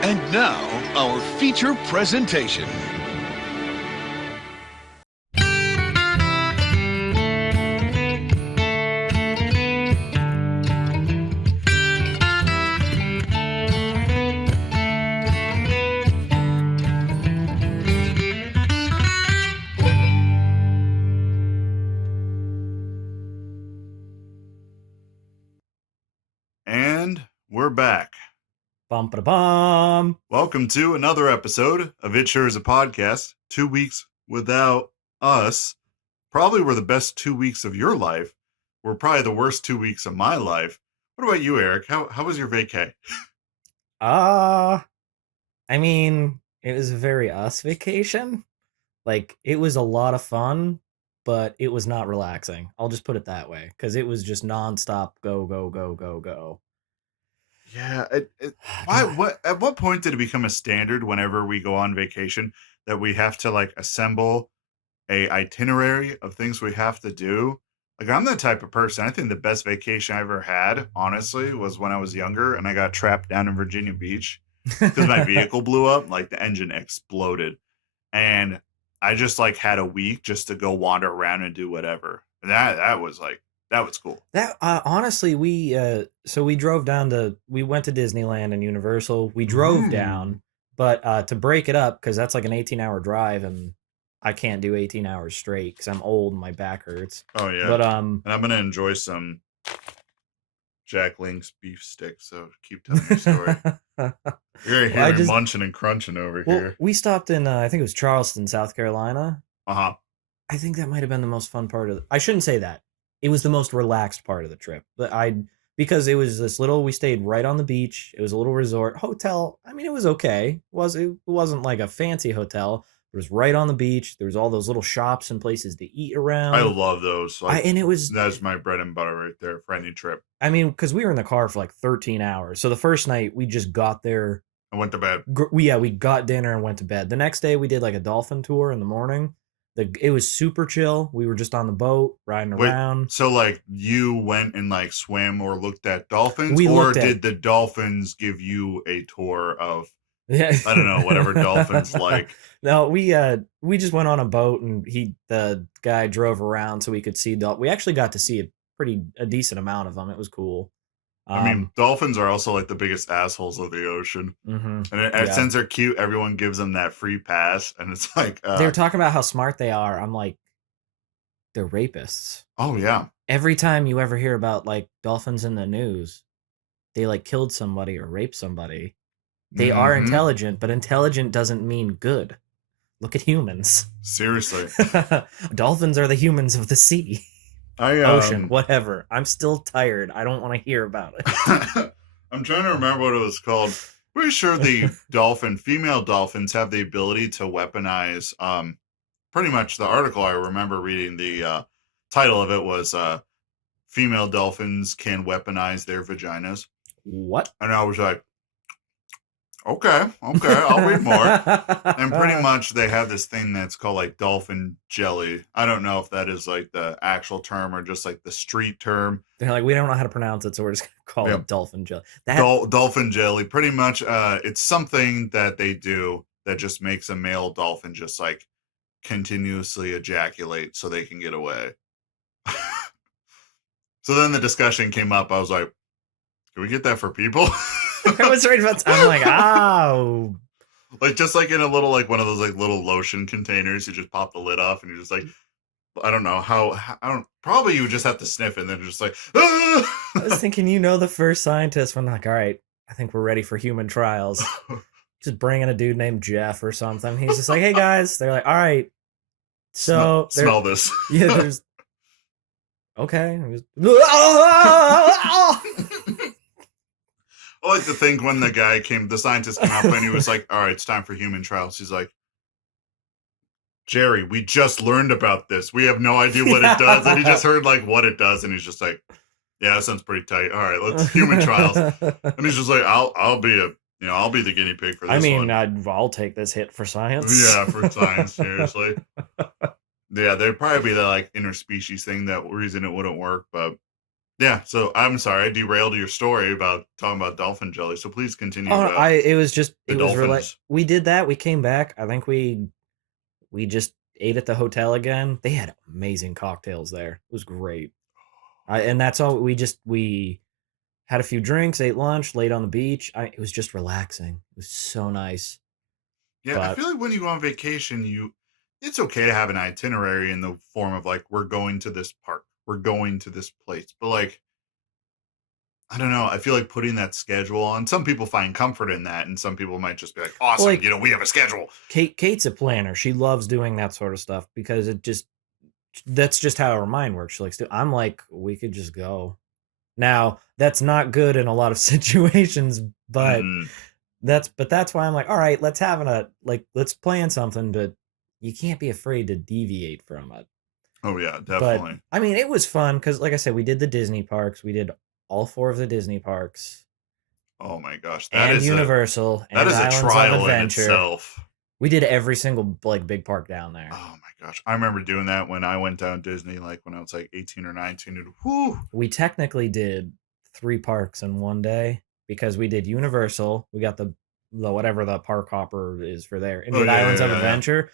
And now, our feature presentation. And we're back. Bum ba bum. Welcome to another episode of It Sure Is a Podcast. 2 weeks without us. Probably were the best 2 weeks of your life. Were probably the worst 2 weeks of my life. What about you, Eric? How was your vacay? I mean, it was a very us vacation. Like, it was a lot of fun, but it was not relaxing. I'll just put it that way, because it was just nonstop go, go, go, go, go. Yeah. At what point did it become a standard whenever we go on vacation that we have to like assemble a itinerary of things we have to do? Like, I'm the type of person, I think the best vacation I ever had, honestly, was when I was younger and I got trapped down in Virginia Beach because my vehicle blew up. Like, the engine exploded. And I just, like, had a week just to go wander around and do whatever. And that was cool. That honestly, we drove down we went to Disneyland and Universal. We drove down, but to break it up, because that's like an 18-hour drive, and I can't do 18 hours straight because I'm old and my back hurts. Oh, yeah. But and I'm going to enjoy some Jack Link's beef sticks, so keep telling your story. You're here munching and crunching over here. We stopped in, I think it was Charleston, South Carolina. Uh-huh. I think that might have been the most fun part of I shouldn't say that. It was the most relaxed part of the trip. Because it was this little, we stayed right on the beach. It was a little resort hotel. I mean, it was okay. It wasn't like a fancy hotel. It was right on the beach. There was all those little shops and places to eat around. I love those. That's my bread and butter right there for any trip. I mean, because we were in the car for like 13 hours. So the first night we just got there. I went to bed. We got dinner and went to bed. The next day we did like a dolphin tour in the morning. It was super chill. We were just on the boat riding around. So like you went and like swam or looked at dolphins, did the dolphins give you a tour of? Yeah. I don't know, whatever dolphins like. No, we just went on a boat and the guy drove around so we could see we actually got to see a decent amount of them. It was cool. I mean, dolphins are also like the biggest assholes of the ocean. Mm-hmm. And since they're cute, everyone gives them that free pass. And it's like... they were talking about how smart they are. I'm like, they're rapists. Oh, yeah. Every time you ever hear about like dolphins in the news, they like killed somebody or raped somebody. They are intelligent, but intelligent doesn't mean good. Look at humans. Seriously. Dolphins are the humans of the sea. Ocean, whatever. I'm still tired. I don't want to hear about it. I'm trying to remember what it was called. Pretty sure the female dolphins have the ability to weaponize. Pretty much the article I remember reading, the title of it was female dolphins can weaponize their vaginas. What? And I was like, okay, I'll read more. And pretty much they have this thing that's called like dolphin jelly. I don't know if that is like the actual term or just like the street term. They're like, we don't know how to pronounce it, so we're just going to call it dolphin jelly. Dolphin jelly. Pretty much it's something that they do that just makes a male dolphin just like continuously ejaculate so they can get away. So then the discussion came up. I was like, can we get that for people? I was right about. I'm like, oh, like just like in a little like one of those like little lotion containers. You just pop the lid off, and you're just like, I don't know how. I don't. Probably you would just have to sniff, it and then just like. Ah! I was thinking, the first scientist when like, all right, I think we're ready for human trials. Just bring in a dude named Jeff or something. He's just like, hey guys. They're like, all right. So smell this. Yeah, there's. Okay. I like to think when the scientist came up and he was like, all right, it's time for human trials. He's like, Jerry, we just learned about this. We have no idea what it does. And he just heard like what it does. And he's just like, yeah, that sounds pretty tight. All right, let's human trials. And he's just like, I'll be the guinea pig for this one. I mean, I'll take this hit for science. Yeah, for science, seriously. Yeah, there'd probably be that like interspecies thing, that reason it wouldn't work, but Yeah, so I'm sorry I derailed your story about talking about dolphin jelly. So please continue Oh, about it was just the it was really dolphins. we did that. We came back. I think we just ate at the hotel again. They had amazing cocktails there. It was great. And that's all we had a few drinks, ate lunch, laid on the beach. It was just relaxing. It was so nice. Yeah, I But feel like when you go on vacation, it's okay to have an itinerary in the form of like we're going to this park, we're going to this place. But like I don't know, I feel like putting that schedule on. Some people find comfort in that, and some people might just be like, "Awesome, like we have a schedule." Kate's a planner. She loves doing that sort of stuff because that's just how her mind works. She likes to. I'm like, we could just go. Now, that's not good in a lot of situations, but Hmm. that's why I'm like, all right, let's plan something, but you can't be afraid to deviate from it. Oh yeah, But definitely. I mean, it was fun because, like I said, we did the Disney parks. We did all four of the Disney parks Oh my gosh, and Universal that and is a Islands of trial in Adventure. itself. We did every single like big park down there. Oh my gosh, I remember doing that when I went down Disney, like when I was like 18 or 19. And whoo, We technically did three parks in one day because we did Universal. We got the whatever the park hopper is for there, and oh did yeah, Islands yeah, of yeah, yeah. Adventure.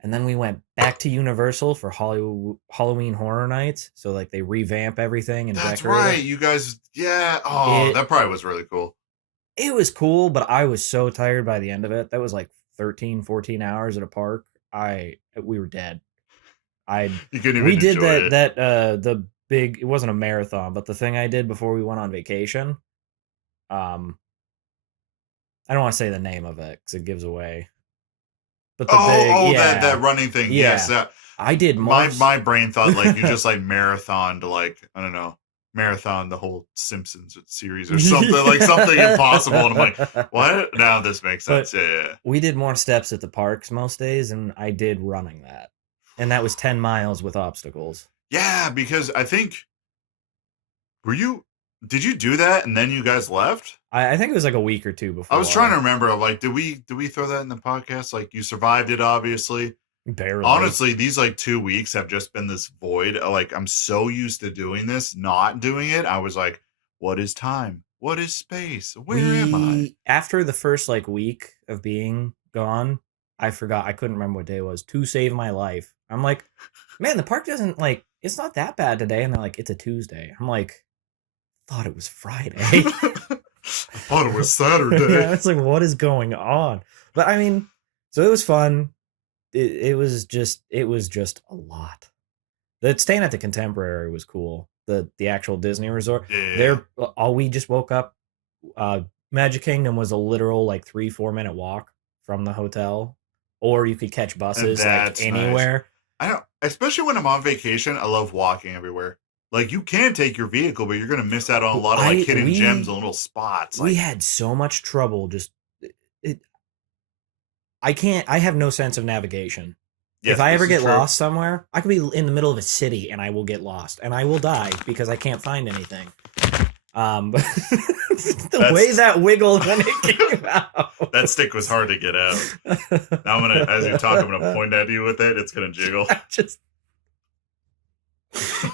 And then we went back to Universal for Halloween Horror Nights. So like they revamp everything and That's decorate right, it. you guys. Yeah. Oh, It that probably was really cool. it was cool, but I was so tired by the end of it. That was like 13, 14 hours at a park. We were dead. I You couldn't We even did enjoy that it. the big, it wasn't a marathon, but the thing I did before we went on vacation. Um I don't want to say the name of it cuz it gives away. But the big, That yeah. running thing. Yes, Yeah. I did March. my brain thought like you just like marathoned like I don't know, marathon the whole Simpsons series or something like something impossible. And I'm like, what? Now this makes But sense. Yeah, yeah, yeah. we did more steps at the parks most days, and I did running that. And that was 10 miles with obstacles. Yeah, because I think were you did you do that and then you guys left? I think it was like a week or two I was trying to before. remember. Like, did we throw that in the podcast? Like, you survived it, obviously. Barely. Honestly, these like 2 weeks have just been this void. Like, I'm so used to doing this, not doing it. I was like, what is time? What is space? Where am I? We After the first like week of being gone, I forgot, I couldn't remember what day it was, to save my life. I'm like, man, the park doesn't like, it's not that bad today. And they're like, it's a Tuesday. I'm like, thought it was Friday. I thought it was Yeah, Saturday. it's like, what is going on? But I mean, so it was fun. It was just a lot. The staying at the Contemporary was cool. The actual Disney resort. Yeah. There, all we just woke up. Uh, Magic Kingdom was a literal like 3-4 minute walk from the hotel, or you could catch And buses like that's nice. anywhere. I don't, especially when I'm on vacation, I love walking everywhere. Like, you can take your vehicle, but you're going to miss out on a But lot of like I hidden gems and little spots. we Like, had so much trouble just it, I can't. I have no sense of navigation. If yes, I this ever is get true. lost somewhere, I could be in the middle of a city and I will get lost and I will die because I can't find anything. But the way that wiggled when it came out, That stick was hard to get out. Now as you talk, I'm gonna point at you with it. It's gonna jiggle. I just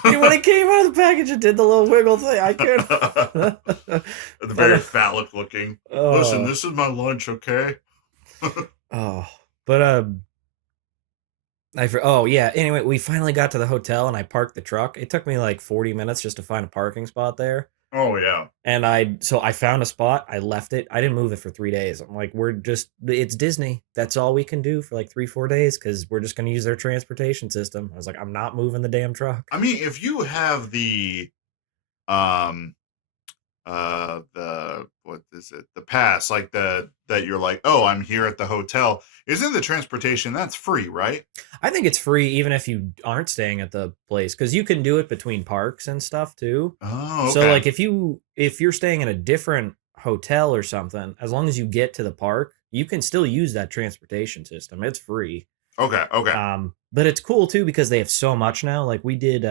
when it came out of the package, it did the little wiggle thing. I could. Very phallic looking. Listen, Oh, this is my lunch, okay? oh, but oh yeah. Anyway, we finally got to the hotel and I parked the truck. It took me like 40 minutes just to find a parking spot there. Oh yeah. And I found a spot. I left it. I didn't move it for 3 days. I'm like, it's Disney. That's all we can do for like 3-4 days because we're just going to use their transportation system. I was like, I'm not moving the damn truck. I mean, if you have um the what is it, the pass, like that you're like, oh, I'm here at the hotel, isn't the transportation that's free, right? I think it's free even if you aren't staying at the place because you can do it between parks and stuff too. Oh, So okay. like if you're staying in a different hotel or something, as long as you get to the park, you can still use that transportation system. It's free. Okay. But it's cool too because they have so much now. Like we did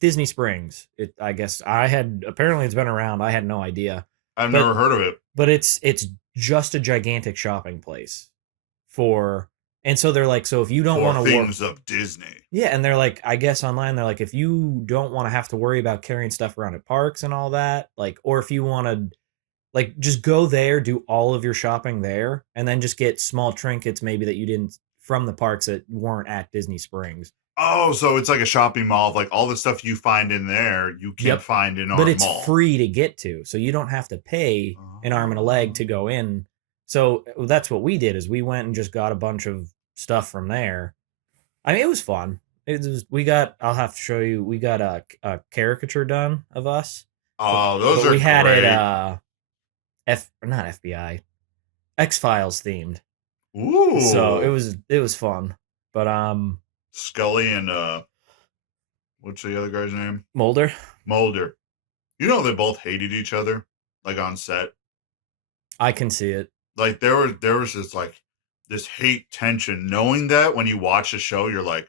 Disney Springs. I guess I had, apparently it's been around. I had no idea. I've But never heard of it. it's just a gigantic shopping place for, And so they're like, so if you don't For want to things of Disney. yeah, and they're like, I guess online they're like, if you don't want to have to worry about carrying stuff around at parks and all that, like, or if you want to like just go there, do all of your shopping there, and then just get small trinkets maybe that you didn't from the parks that weren't at Disney Springs. Oh, so it's like a shopping mall of like all the stuff you find in there you can Yep. find in But our it's mall. free to get to, so you don't have to pay an arm and a leg to go in. So that's what we did is we went and just got a bunch of stuff from there. I mean, it was fun. It was, we got. I'll have to show you. We got a caricature done of us. Oh, those But are we had great. it not FBI, X-Files themed. Ooh. So it was fun. But Scully and what's the other guy's name? Mulder. Mulder. You know they both hated each other, like on set. I can see it. Like there was this like this hate tension. Knowing that when you watch the show, you're like,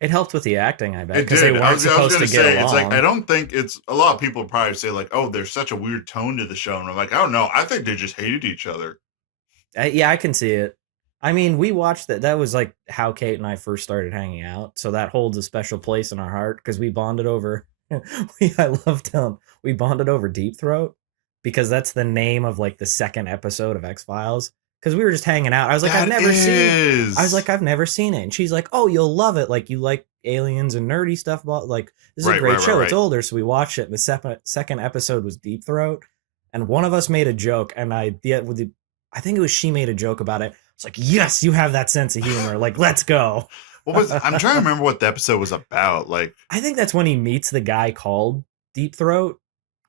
It helped with the acting, I bet, it because they did. weren't supposed to gonna get say, along. it's like I don't think it's a lot of people probably say like, oh, there's such a weird tone to the show, and I'm like, I don't know. I think they just hated each other. Yeah, I can see it. I mean, we watched that. That was like how Kate and I first started hanging out. So that holds a special place in our heart because we bonded over. I love telling we bonded over Deep Throat because that's the name of like the second episode of X Files. Because we were just hanging out. I was like, I've never seen it. I was like, I've never seen it, and she's like, oh, you'll love it. Like you like aliens and nerdy stuff. About like this is a great show. It's older, so we watched it. The second episode was Deep Throat, and one of us made a joke, and I think it was she made a joke about it. It's like, yes, you have that sense of humor. Like, let's go. I'm trying to remember what the episode was about. Like, I think that's when he meets the guy called Deep Throat,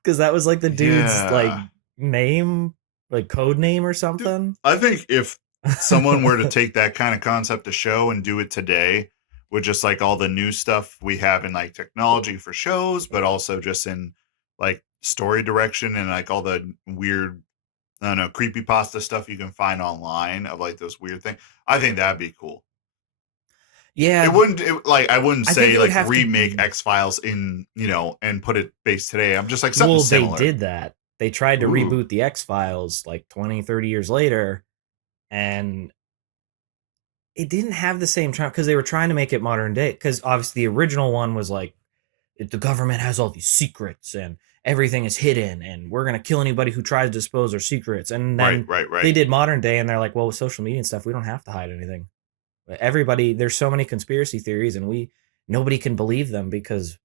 because that was like the dude's like name, like code name or something. Dude, I think if someone were to take that kind of concept to show and do it today with just like all the new stuff we have in like technology for shows, but also just in like story direction and like all the weird, I don't know, creepypasta stuff you can find online of like those weird things. I think that'd be cool. Yeah, I wouldn't say like remake X-Files in, you know, and put it based today. I'm just like something similar. They did that. They tried to reboot the X-Files like 20, 30 years later, and it didn't have the same charm because they were trying to make it modern day. Because obviously the original one was like, the government has all these secrets and everything is hidden and we're going to kill anybody who tries to expose our secrets. And then they did modern day and they're like, well, with social media and stuff, we don't have to hide anything. Everybody, there's so many conspiracy theories and nobody can believe them because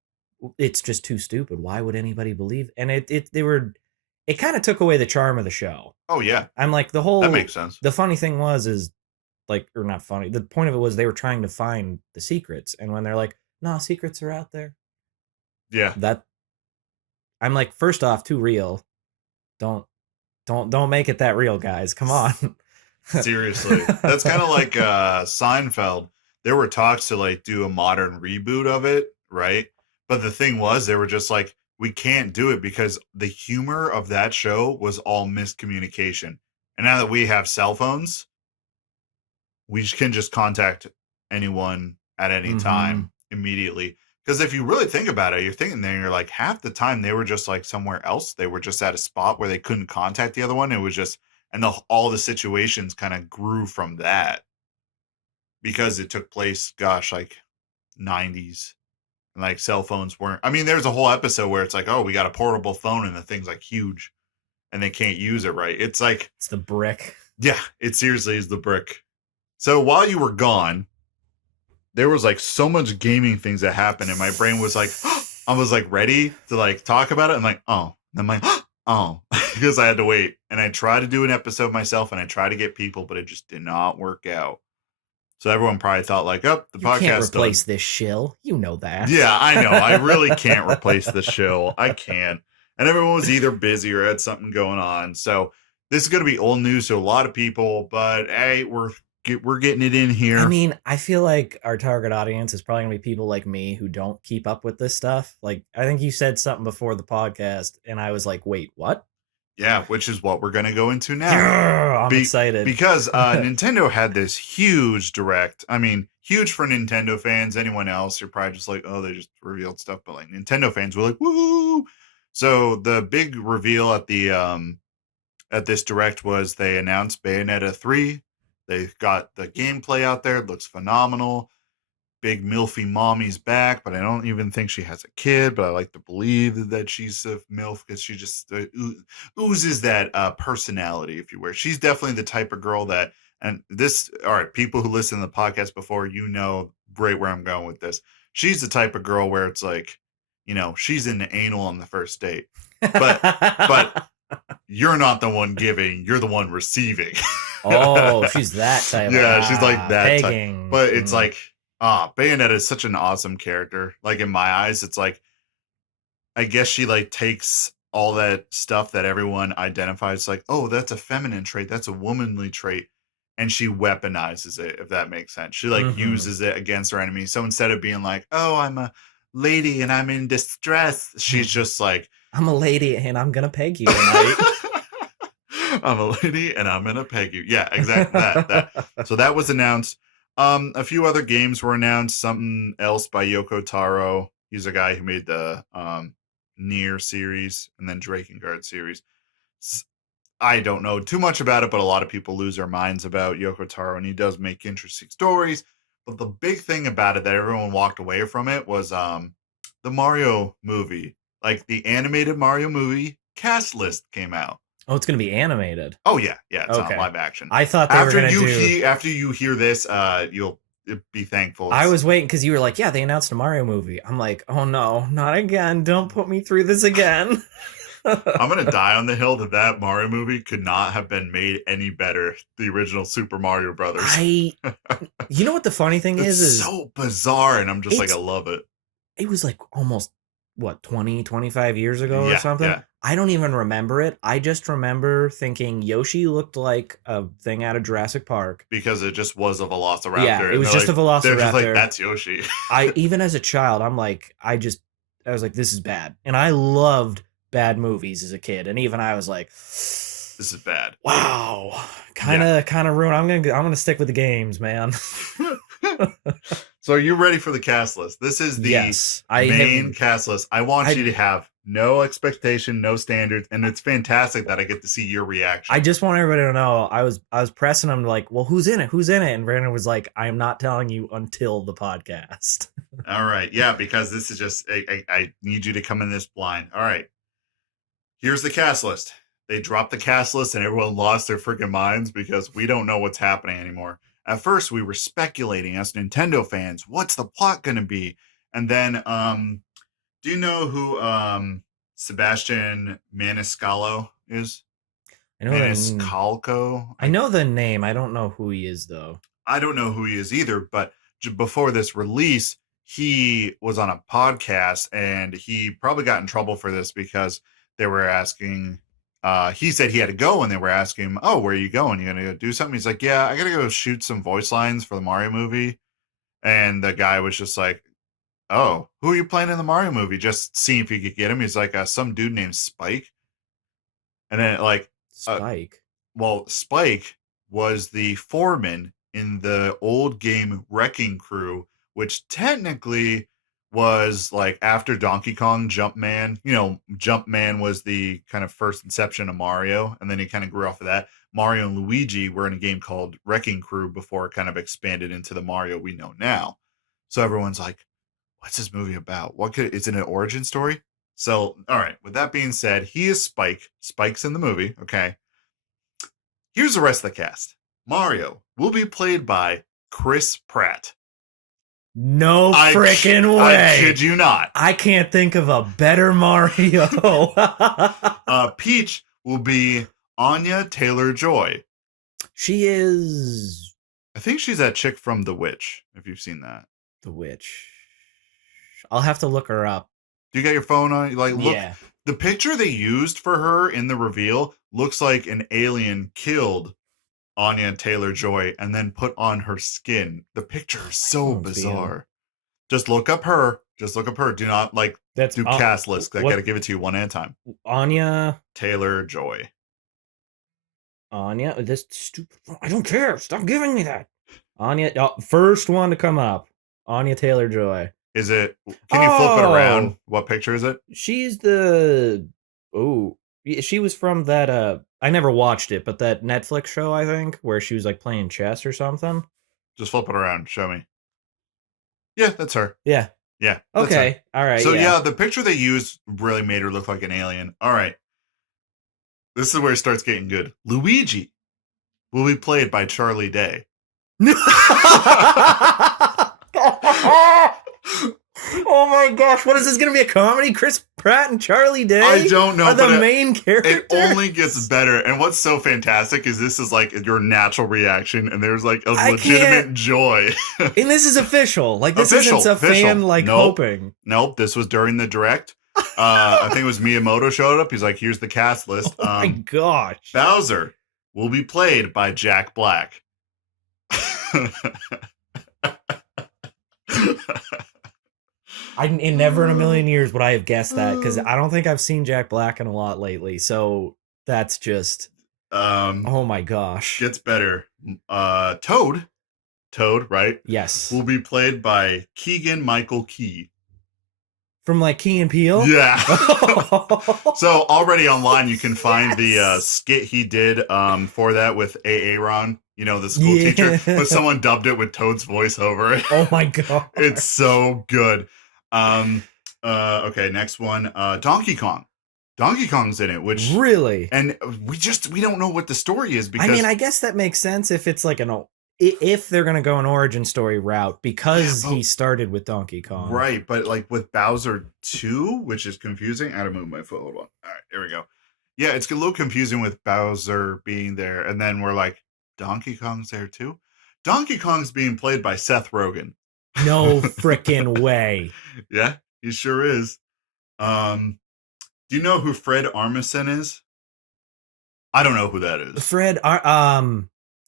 it's just too stupid. Why would anybody believe? And it kind of took away the charm of the show. Oh yeah. I'm like that makes sense. The funny thing is like, or not funny. The point of it was they were trying to find the secrets. And when they're like, no, secrets are out there. Yeah. I'm like, first off, too real. Don't make it that real, guys. Come on. Seriously. That's kind of like Seinfeld. There were talks to like do a modern reboot of it, right? But the thing was, they were just like, we can't do it because the humor of that show was all miscommunication. And now that we have cell phones, we can just contact anyone at any time immediately. Because if you really think about it, you're thinking there, you're like, half the time they were just like somewhere else. They were just at a spot where they couldn't contact the other one. It was just, and all the situations kind of grew from that because it took place, gosh, like 90s. And like cell phones weren't, I mean, there's a whole episode where it's like, oh, we got a portable phone and the thing's like huge and they can't use it right. It's like, it's the brick. Yeah, it seriously is the brick. So while you were gone, there was like so much gaming things that happened and my brain was like, I was like ready to like talk about it. I'm like, oh, and I'm like, oh, because I had to wait. And I tried to do an episode myself and I tried to get people, but it just did not work out. So everyone probably thought like, oh, the podcast can't replace this shill. You know that. Yeah, I know. I really can't replace the shill. I can't. And everyone was either busy or had something going on. So this is going to be old news to a lot of people, but hey, we're getting it in here. I mean, I feel like our target audience is probably gonna be people like me who don't keep up with this stuff. Like, I think you said something before the podcast, and I was like, "Wait, what?" Yeah, which is what we're gonna go into now. Yeah, I'm excited because Nintendo had this huge direct. I mean, huge for Nintendo fans. Anyone else, you're probably just like, "Oh, they just revealed stuff," but like Nintendo fans were like, "Woo!" So the big reveal at the at this direct was they announced Bayonetta 3. They got the gameplay out there. It looks phenomenal. Big milfy mommy's back, but I don't even think she has a kid. But I like to believe that she's a milf because she just oozes that personality, if you will. She's definitely the type of girl that, and this, all right, people who listen to the podcast before, you know right where I'm going with this. She's the type of girl where it's like, she's into anal on the first date, but you're not the one giving, you're the one receiving. Oh, she's that type. Yeah, she's like that pegging. type. But it's like, Bayonetta is such an awesome character. Like in my eyes, it's like, I guess she like takes all that stuff that everyone identifies like, oh, that's a feminine trait, that's a womanly trait, and she weaponizes it, if that makes sense. She like uses it against her enemy. So instead of being like, oh, I'm a lady and I'm in distress, she's just like, I'm a lady and I'm gonna peg you tonight. I'm a lady and I'm gonna peg you. Yeah, exactly that. So that was announced. A few other games were announced. Something else by Yoko Taro. He's a guy who made the Nier series and then Drakengard series. I don't know too much about it, but a lot of people lose their minds about Yoko Taro, and he does make interesting stories. But the big thing about it that everyone walked away from it was the Mario movie. Like the animated Mario movie cast list came out. Oh, it's gonna be animated. Oh yeah, it's not live action. I thought they were gonna after you hear this, you'll be thankful. I was waiting because you were like, yeah, they announced a Mario movie. I'm like, oh no, not again! Don't put me through this again. I'm gonna die on the hill that Mario movie could not have been made any better. The original Super Mario Brothers. You know what the funny thing is so bizarre, and I'm just like, I love it. It was like almost 20, 25 years ago or something. Yeah. I don't even remember it. I just remember thinking Yoshi looked like a thing out of Jurassic Park. Because it just was a Velociraptor. Yeah, it was just a Velociraptor. They're just like, that's Yoshi. Even as a child, I was like, this is bad. And I loved bad movies as a kid. And even I was like, this is bad. Wow. Kind of ruined. I'm gonna stick with the games, man. So are you ready for the cast list? This is the main cast list. I want you to have no expectation, no standards, and it's fantastic that I get to see your reaction. I just want everybody to know I was pressing them like, well, who's in it? Who's in it? And Brandon was like, I am not telling you until the podcast. All right. Yeah, because this is just I need you to come in this blind. All right. Here's the cast list. They dropped the cast list and everyone lost their freaking minds because we don't know what's happening anymore. At first, we were speculating as Nintendo fans, what's the plot going to be? And then, do you know who Sebastian Maniscalco is? I know Maniscalco? I know the name. I don't know who he is, though. I don't know who he is either, but before this release, he was on a podcast, and he probably got in trouble for this because they were asking... he said he had to go, and they were asking him, oh, where are you going? You gonna go do something? He's like, yeah, I gotta go shoot some voice lines for the Mario movie. And the guy was just like, oh, who are you playing in the Mario movie? Just see if you could get him. He's like, some dude named Spike. And then like Spike. Spike was the foreman in the old game Wrecking Crew, which technically was like after Donkey Kong Jumpman. Jumpman was the kind of first inception of Mario, and then he kind of grew off of that. Mario and Luigi were in a game called Wrecking Crew before it kind of expanded into the Mario we know now. So everyone's like, what's this movie about? Is it an origin story? So, all right, with that being said, he is Spike. Spike's in the movie, okay? Here's the rest of the cast. Mario will be played by Chris Pratt. No freaking way. I kid you not. I can't think of a better Mario. Peach will be Anya Taylor-Joy. She is... I think she's that chick from The Witch, if you've seen that. The Witch. I'll have to look her up. Do you got your phone on? Like, look. Yeah. The picture they used for her in the reveal looks like an alien killed Anya Taylor-Joy and then put on her skin. The picture is so bizarre. Just look up her. Do not do cast list. I gotta give it to you one at a time. Anya Taylor-Joy. Anya, this stupid. I don't care. Stop giving me that. Anya, first one to come up. Anya Taylor-Joy. Is it? Can you flip it around? What picture is it? She's the. Oh, She was from that. I never watched it, but that Netflix show, I think, where she was like playing chess or something. Just flip it around. Show me. Yeah, that's her. Yeah. Yeah. That's her. Okay. All right. So yeah. yeah, the picture they used really made her look like an alien. All right. This is where it starts getting good. Luigi will be played by Charlie Day. Oh my gosh, what is this going to be, a comedy? Chris Pratt and Charlie Day I don't know, are the but main characters? It only gets better. And what's so fantastic is this is like your natural reaction, and there's like a legitimate joy. And this is official. Like, this isn't a fan like hoping. Nope, this was during the direct. I think it was Miyamoto showed up. He's like, here's the cast list. Oh my gosh. Bowser will be played by Jack Black. Never in a million years would I have guessed that, because I don't think I've seen Jack Black in a lot lately. So that's just, oh my gosh. Gets better. Toad, right? Yes. Will be played by Keegan Michael Key. From like Key and Peele? Yeah. So already online you can find the skit he did for that with Aaron, the school teacher, but someone dubbed it with Toad's voice over it. Oh my god. It's so good. Okay, next one. Donkey Kong. Donkey Kong's in it, which really, and we don't know what the story is, because I guess that makes sense if it's like if they're gonna go an origin story route, because he started with Donkey Kong, right? But like with Bowser 2, which is confusing. I had to move my foot. Hold on. All right, here we go. Yeah, it's a little confusing with Bowser being there, and then we're like, Donkey Kong's there too. Donkey Kong's being played by Seth Rogen. No freaking way. Yeah, he sure is. Do you know who Fred Armisen is? I don't know who that is. Fred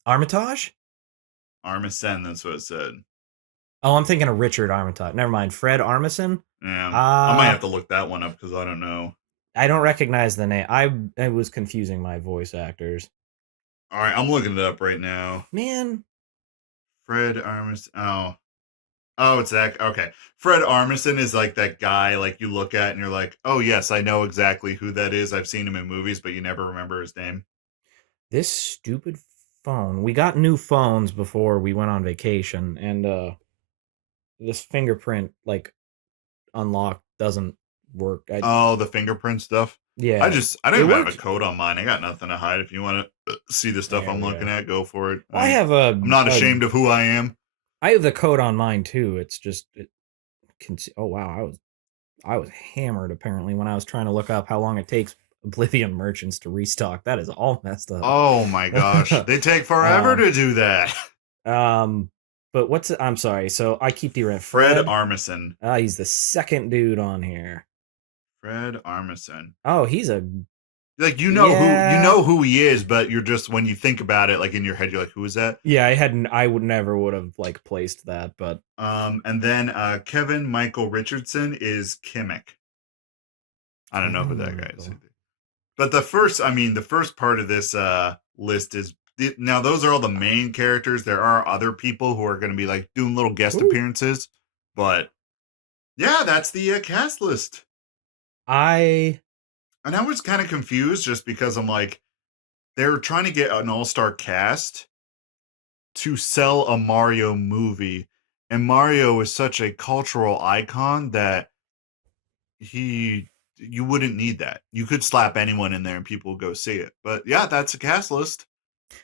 Armitage? Armisen, that's what it said. Oh, I'm thinking of Richard Armitage. Never mind. Fred Armisen? Yeah. I might have to look that one up because I don't know. I don't recognize the name. I was confusing my voice actors. All right, I'm looking it up right now. Man. Fred Armisen. Oh, it's that. Okay. Fred Armisen is like that guy like you look at and you're like, oh, yes, I know exactly who that is. I've seen him in movies, but you never remember his name. This stupid phone. We got new phones before we went on vacation, and this fingerprint like unlock doesn't work. The fingerprint stuff? Yeah. I don't even have a code on mine. I got nothing to hide. If you want to see the stuff I'm looking at, go for it. I'm not ashamed of who I am. I have the code on mine too. It's just oh wow, I was hammered apparently when I was trying to look up how long it takes Oblivion merchants to restock. That is all messed up. Oh my gosh, they take forever to do that. But I'm sorry. So I keep the Fred Armisen. He's the second dude on here. Fred Armisen. Oh, he's a like who who he is, but you're just when you think about it, like in your head, you're like, who is that? Yeah, I would have like placed that, but and then Kevin Michael Richardson is Kimmick. I don't know who that guy is. But the first part of this list is now those are all the main characters. There are other people who are going to be like doing little guest appearances, but yeah, that's the cast list. And I was kind of confused just because I'm like, they're trying to get an all-star cast to sell a Mario movie. And Mario is such a cultural icon that you wouldn't need that. You could slap anyone in there and people would go see it. But yeah, that's a cast list.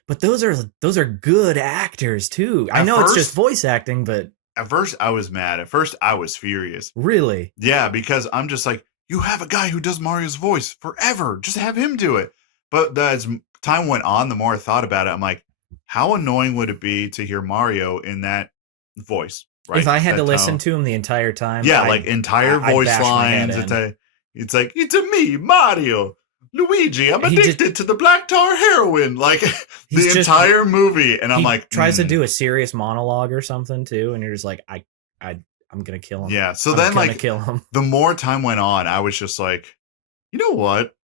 But those are good actors too. I know it's just voice acting, but at first I was mad. At first I was furious. Really? Yeah, because I'm just like, you have a guy who does Mario's voice forever. Just have him do it. But as time went on, the more I thought about it, I'm like, how annoying would it be to hear Mario in that voice? Right? If I had to listen to him the entire time. Yeah, like entire voice lines. It's like, it's me, Mario. Luigi, I'm addicted to the black tar heroin. Like the entire movie. And I'm like, tries to do a serious monologue or something too. And you're just like, I'm going to kill him. Yeah. So then like kill him. The more time went on, I was just like, you know what?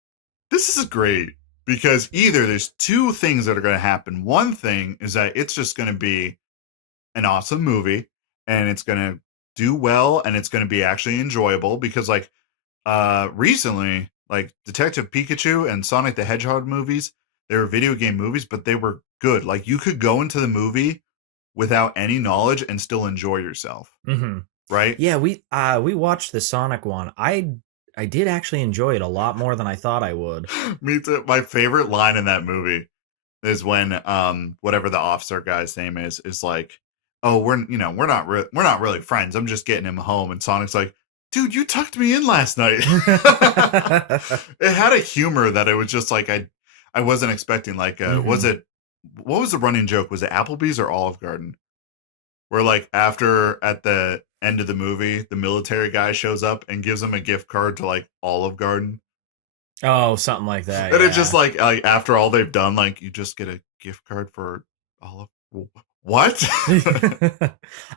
This is great because either there's two things that are going to happen. One thing is that it's just going to be an awesome movie and it's going to do well and it's going to be actually enjoyable because like recently Like Detective Pikachu and Sonic the Hedgehog movies, they were video game movies, but they were good. Like you could go into the movie without any knowledge and still enjoy yourself, Mm-hmm. right? Yeah, we watched the Sonic one. I did actually enjoy it a lot more than I thought I would. Me too. My favorite line in that movie is when whatever the officer guy's name is like, oh, we're not really friends. I'm just getting him home, and Sonic's like, dude, you tucked me in last night. It had a humor that it was just like I wasn't expecting. Like, was it what was the running joke? Was it Applebee's or Olive Garden? Where like after at the end of the movie, the military guy shows up and gives him a gift card to like Olive Garden. Oh, something like that. And Yeah. it's just like after all they've done, like you just get a gift card for Olive. What?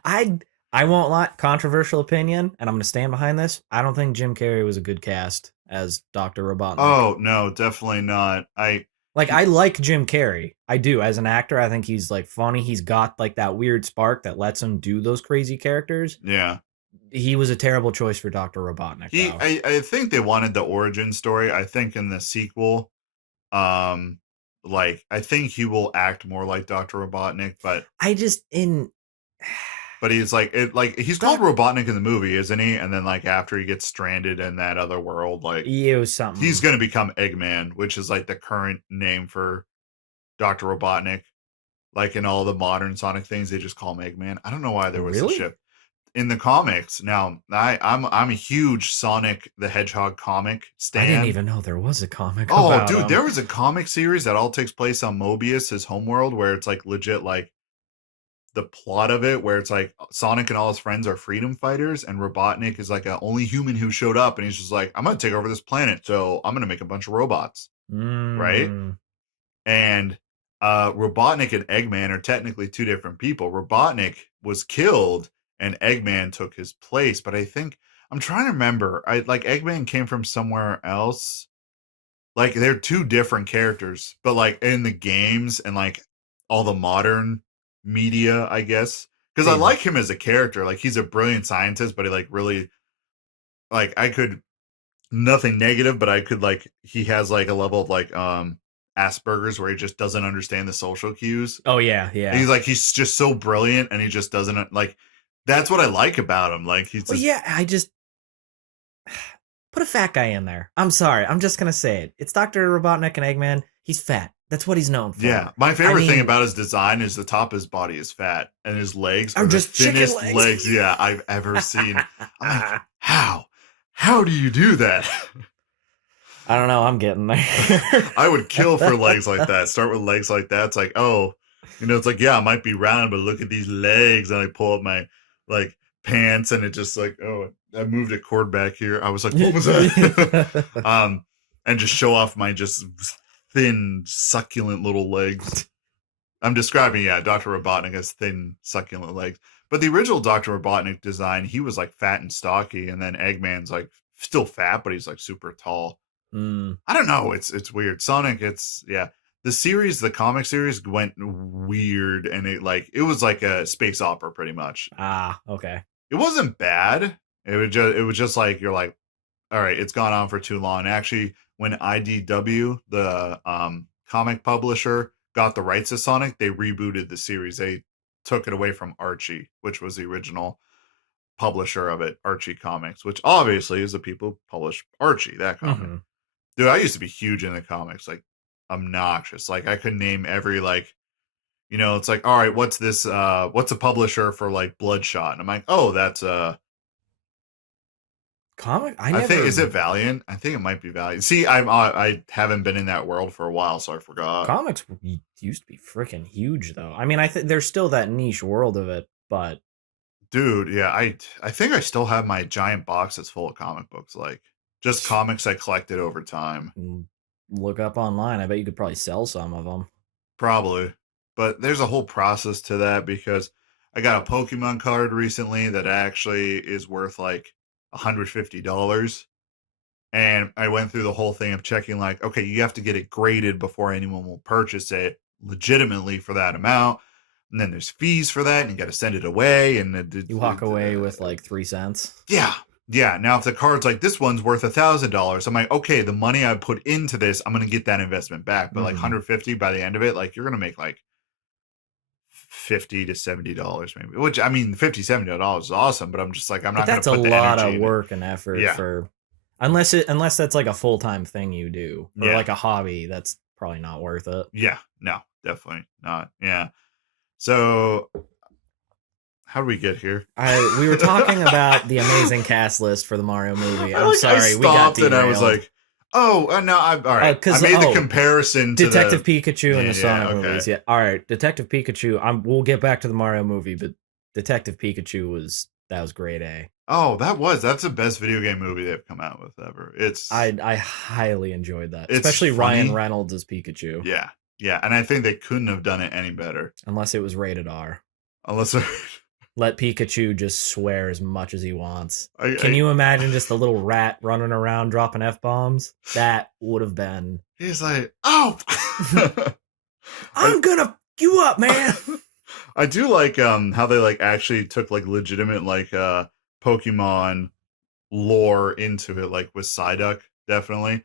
I won't lie. Controversial opinion, and I'm going to stand behind this. I don't think Jim Carrey was a good cast as Dr. Robotnik. Oh no, definitely not. I like Jim Carrey. I do as an actor. I think he's like funny. He's got like that weird spark that lets him do those crazy characters. Yeah. He was a terrible choice for Dr. Robotnik. I think they wanted the origin story. I think in the sequel, like I think he will act more like Dr. Robotnik, but but he's like he's called Robotnik in the movie, isn't he? And then like after he gets stranded in that other world, like it was something. He's gonna become Eggman, which is like the current name for Dr. Robotnik. Like in all the modern Sonic things, they just call him Eggman. I don't know why there was a shift in the comics. Now, I'm a huge Sonic the Hedgehog comic stan. I didn't even know there was a comic. Oh, dude, there was a comic series that all takes place on Mobius, his homeworld, where it's like legit like the plot of it, where it's like Sonic and all his friends are freedom fighters, and Robotnik is like a only human who showed up, and he's just like, I'm gonna take over this planet, so I'm gonna make a bunch of robots, right? And Robotnik and Eggman are technically two different people. Robotnik was killed and Eggman took his place, but I think I'm trying to remember. I like Eggman came from somewhere else. Like they're two different characters, but like in the games and like all the modern media, I guess. Because I like him as a character. Like he's a brilliant scientist, but he like really like I could nothing negative, but I could like he has like a level of like Asperger's where he just doesn't understand the social cues. Oh yeah. And he's just so brilliant and he just doesn't like that's what I like about him. Like he's I just put a fat guy in there. I'm sorry. I'm just gonna say it. It's Dr. Robotnik and Eggman. He's fat. That's what he's known for. Yeah. My favorite thing about his design is the top of his body is fat and his legs are just the thinnest legs yeah, I've ever seen. I'm like, how do you do that? I don't know. I'm getting there. I would kill for legs like that. Start with legs like that. It's like, oh, it's like, yeah, it might be round, but look at these legs. And I pull up my like pants and it just like, oh, I moved a cord back here. I was like, what was that? And just show off my just thin, succulent little legs. I'm describing, Dr. Robotnik has thin, succulent legs. But the original Dr. Robotnik design, he was like fat and stocky, and then Eggman's like still fat, but he's like super tall. I don't know. It's weird. Sonic, the comic series went weird, and it was like a space opera pretty much. Ah, okay. It wasn't bad. It was just like you're like, all right, it's gone on for too long. Actually, when IDW, the comic publisher, got the rights to Sonic, they rebooted the series. They took it away from Archie, which was the original publisher of it, Archie Comics, which obviously is the people who publish Archie, that comic. Dude, I used to be huge in the comics, like obnoxious. Like I could name every like, it's like, all right, what's this? What's a publisher for like Bloodshot? And I'm like, oh, that's comic. I think is it Valiant? I think it might be Valiant. See, I haven't been in that world for a while, so I forgot. Comics used to be freaking huge, though. I mean, I think there's still that niche world of it, but dude, yeah, I think I still have my giant box that's full of comic books, like. Just comics I collected over time. Look up online. I bet you could probably sell some of them. Probably. But there's a whole process to that because I got a Pokemon card recently that actually is worth like $150. And I went through the whole thing of checking like, okay, you have to get it graded before anyone will purchase it legitimately for that amount. And then there's fees for that and you got to send it away. And you walk away with like 3 cents. Yeah. Yeah. Now, if the card's like, this one's worth $1,000, I'm like, okay, the money I put into this, I'm going to get that investment back. But like 150 by the end of it, like you're going to make like $50 to $70 maybe. Which I mean, $50, $70 is awesome. But I'm just like, I'm not going to put the energy. That's a lot of work and effort for, unless that's like a full time thing you do or like a hobby. That's probably not worth it. Yeah. No, definitely not. Yeah. So. How do we get here? We were talking about the amazing cast list for the Mario movie. I'm sorry, we got derailed. And I was like, "Oh, no, all right." I made the comparison to Detective Pikachu and the Sonic movies. Yeah, all right, Detective Pikachu. We'll get back to the Mario movie, but Detective Pikachu was grade A. Oh, that's the best video game movie they've come out with ever. I highly enjoyed that, especially Ryan Reynolds as Pikachu. Yeah, yeah, and I think they couldn't have done it any better unless it was rated R. Unless. Let Pikachu just swear as much as he wants. Can you imagine just a little rat running around dropping F-bombs? That would have been... He's like, oh! I'm gonna f*** you up, man! I do like how they like actually took like legitimate like Pokemon lore into it, like with Psyduck, definitely.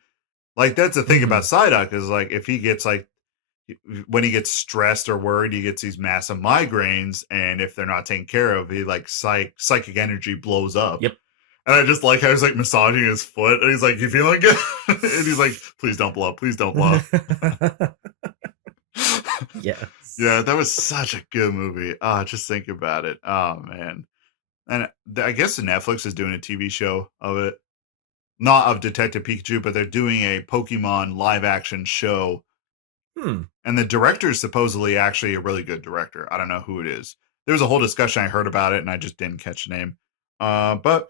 Like that's the thing about Psyduck is like if he gets like when he gets stressed or worried, he gets these massive migraines, and if they're not taken care of, he like psychic energy blows up. Yep. And I just like how he's like massaging his foot, and he's like, "You feeling good?" And he's like, "Please don't blow up. Please don't blow up." Yes. Yeah, that was such a good movie. Just think about it. Oh man. And I guess Netflix is doing a TV show of it, not of Detective Pikachu, but they're doing a Pokemon live action show. And the director is supposedly actually a really good director. I don't know who it is. There was a whole discussion. I heard about it, and I just didn't catch the name. But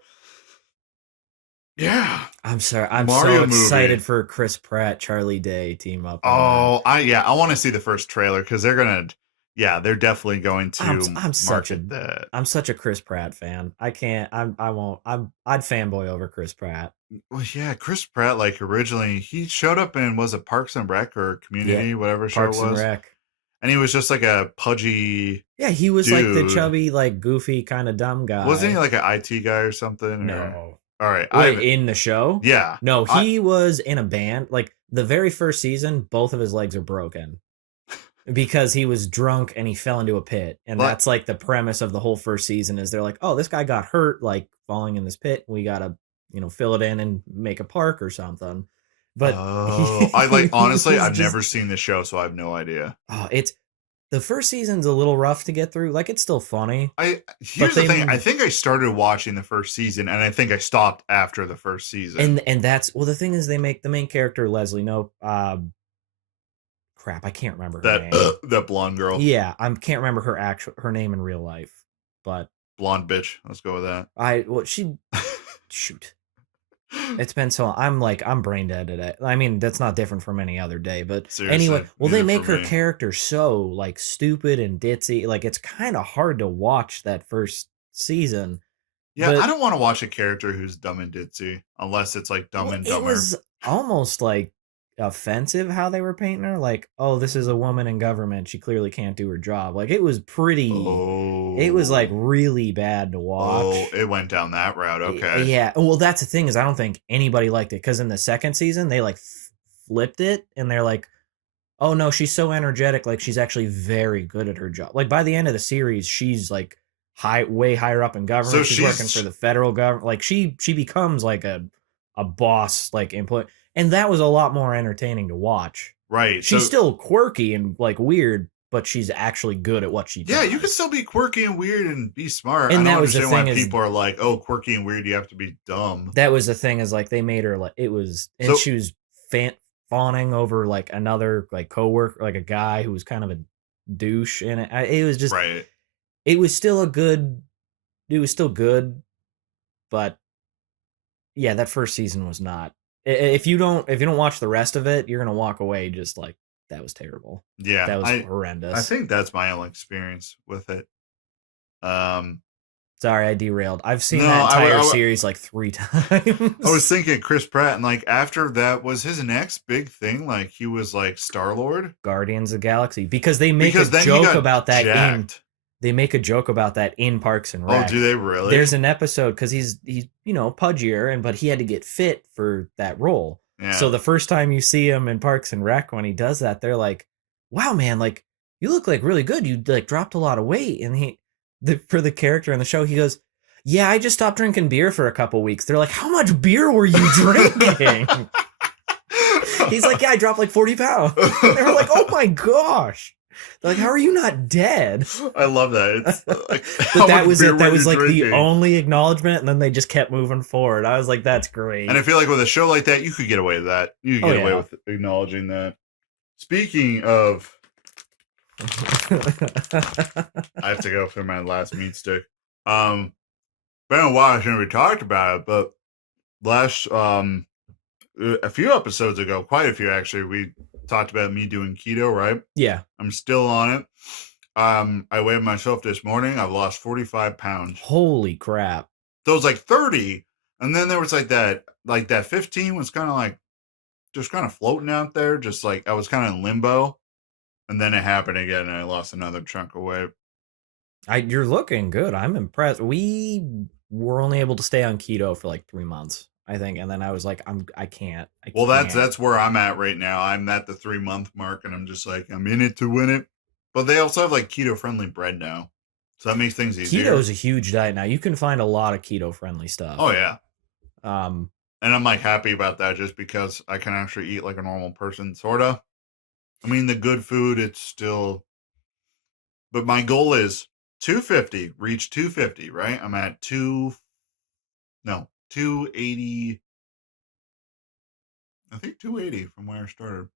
yeah, I'm sorry. I'm Mario so excited for Chris Pratt, Charlie Day team up. Oh, I want to see the first trailer because they're gonna. Yeah, they're definitely going to. I'm such a Chris Pratt fan. I can't. I won't. I'd fanboy over Chris Pratt. Well, yeah, Chris Pratt. Like originally, he showed up in was it Parks and Rec or Community, whatever show it was. Parks and Rec. And he was just like a pudgy. Yeah, he was dude. Like the chubby, like goofy, kind of dumb guy. Wasn't he like an IT guy or something? No. Or... All right. Wait, in the show? Yeah. No, he was in a band. Like the very first season, both of his legs are broken. Because he was drunk and he fell into a pit. And that's like the premise of the whole first season is they're like, oh, this guy got hurt, like falling in this pit. We got to, fill it in and make a park or something. But I like, honestly, I've never seen the show, so I have no idea. It's the first season's a little rough to get through. Like it's still funny. Here's the thing. I think I started watching the first season and I think I stopped after the first season. And that's, well, the thing is they make the main character, Leslie Knope, crap, I can't remember her name. That blonde girl. Yeah, I can't remember her name in real life, but blonde bitch. Let's go with that. Shoot. It's been so long. I'm brain dead today. I mean, that's not different from any other day, but seriously, anyway, well, they make her character so like stupid and ditzy. Like it's kind of hard to watch that first season. Yeah, I don't want to watch a character who's dumb and ditzy unless it's like Dumb and Dumber. It was almost like offensive how they were painting her, like, oh, this is a woman in government, she clearly can't do her job. Like it was pretty it was like really bad to watch. It went down that route. Okay. Yeah, well, that's the thing is I don't think anybody liked it because in the second season they like flipped it and they're like, oh no, she's so energetic, like she's actually very good at her job. Like by the end of the series she's like way higher up in government. So she's working for the federal government. Like she becomes like a boss like employee. And that was a lot more entertaining to watch. Right. She's still quirky and like weird, but she's actually good at what she does. Yeah, you can still be quirky and weird and be smart. And I don't understand why people are like, oh, quirky and weird, you have to be dumb. That was the thing is like they made her like it was, and she was fawning over like another like coworker, like a guy who was kind of a douche, and it was just right. It was still good, but yeah, that first season was not. If you don't watch the rest of it, you're gonna walk away just like that was terrible. Yeah, that was horrendous. I think that's my only experience with it. Sorry, I derailed. I've seen that entire series like 3 times. I was thinking Chris Pratt, and like after that was his next big thing. Like he was like Star-Lord, Guardians of the Galaxy, because they make a joke about that jacked. They make a joke about that in Parks and Oh, Rec. do they really? There's an episode because he's pudgier, but he had to get fit for that role. Yeah. So the first time you see him in Parks and Rec when he does that, they're like, "Wow, man! Like you look like really good. You like dropped a lot of weight." And for the character in the show, he goes, "Yeah, I just stopped drinking beer for a couple weeks." They're like, "How much beer were you drinking?" He's like, "Yeah, I dropped like 40 pounds." They were like, "Oh my gosh." They're like, "How are you not dead?" I love that. It's like, but that was it. That was like the only acknowledgement, and then they just kept moving forward. I was like, that's great. And I feel like with a show like that, you could get away with that. You could get away with acknowledging that. Speaking of, I have to go for my last meat stick. Been a while since we talked about it, but last a few episodes ago, quite a few actually, we talked about me doing keto, right? Yeah. I'm still on it. I weighed myself this morning. I've lost 45 pounds. Holy crap. So it was like 30. And then there was like that 15 was kind of like just kind of floating out there. Just like I was kind of in limbo. And then it happened again and I lost another chunk of weight. You're looking good. I'm impressed. We were only able to stay on keto for like 3 months, I think. And then I was like, I can't. Well, that's where I'm at right now. I'm at the 3-month mark and I'm just like, I'm in it to win it. But they also have like keto friendly bread now. So that makes things easier. Keto is a huge diet now. You can find a lot of keto friendly stuff. Oh yeah. And I'm like happy about that just because I can actually eat like a normal person, sort of. I mean, the good food, it's still, but my goal is 250, reach 250, right? I'm at 280. I think 280 from where I started.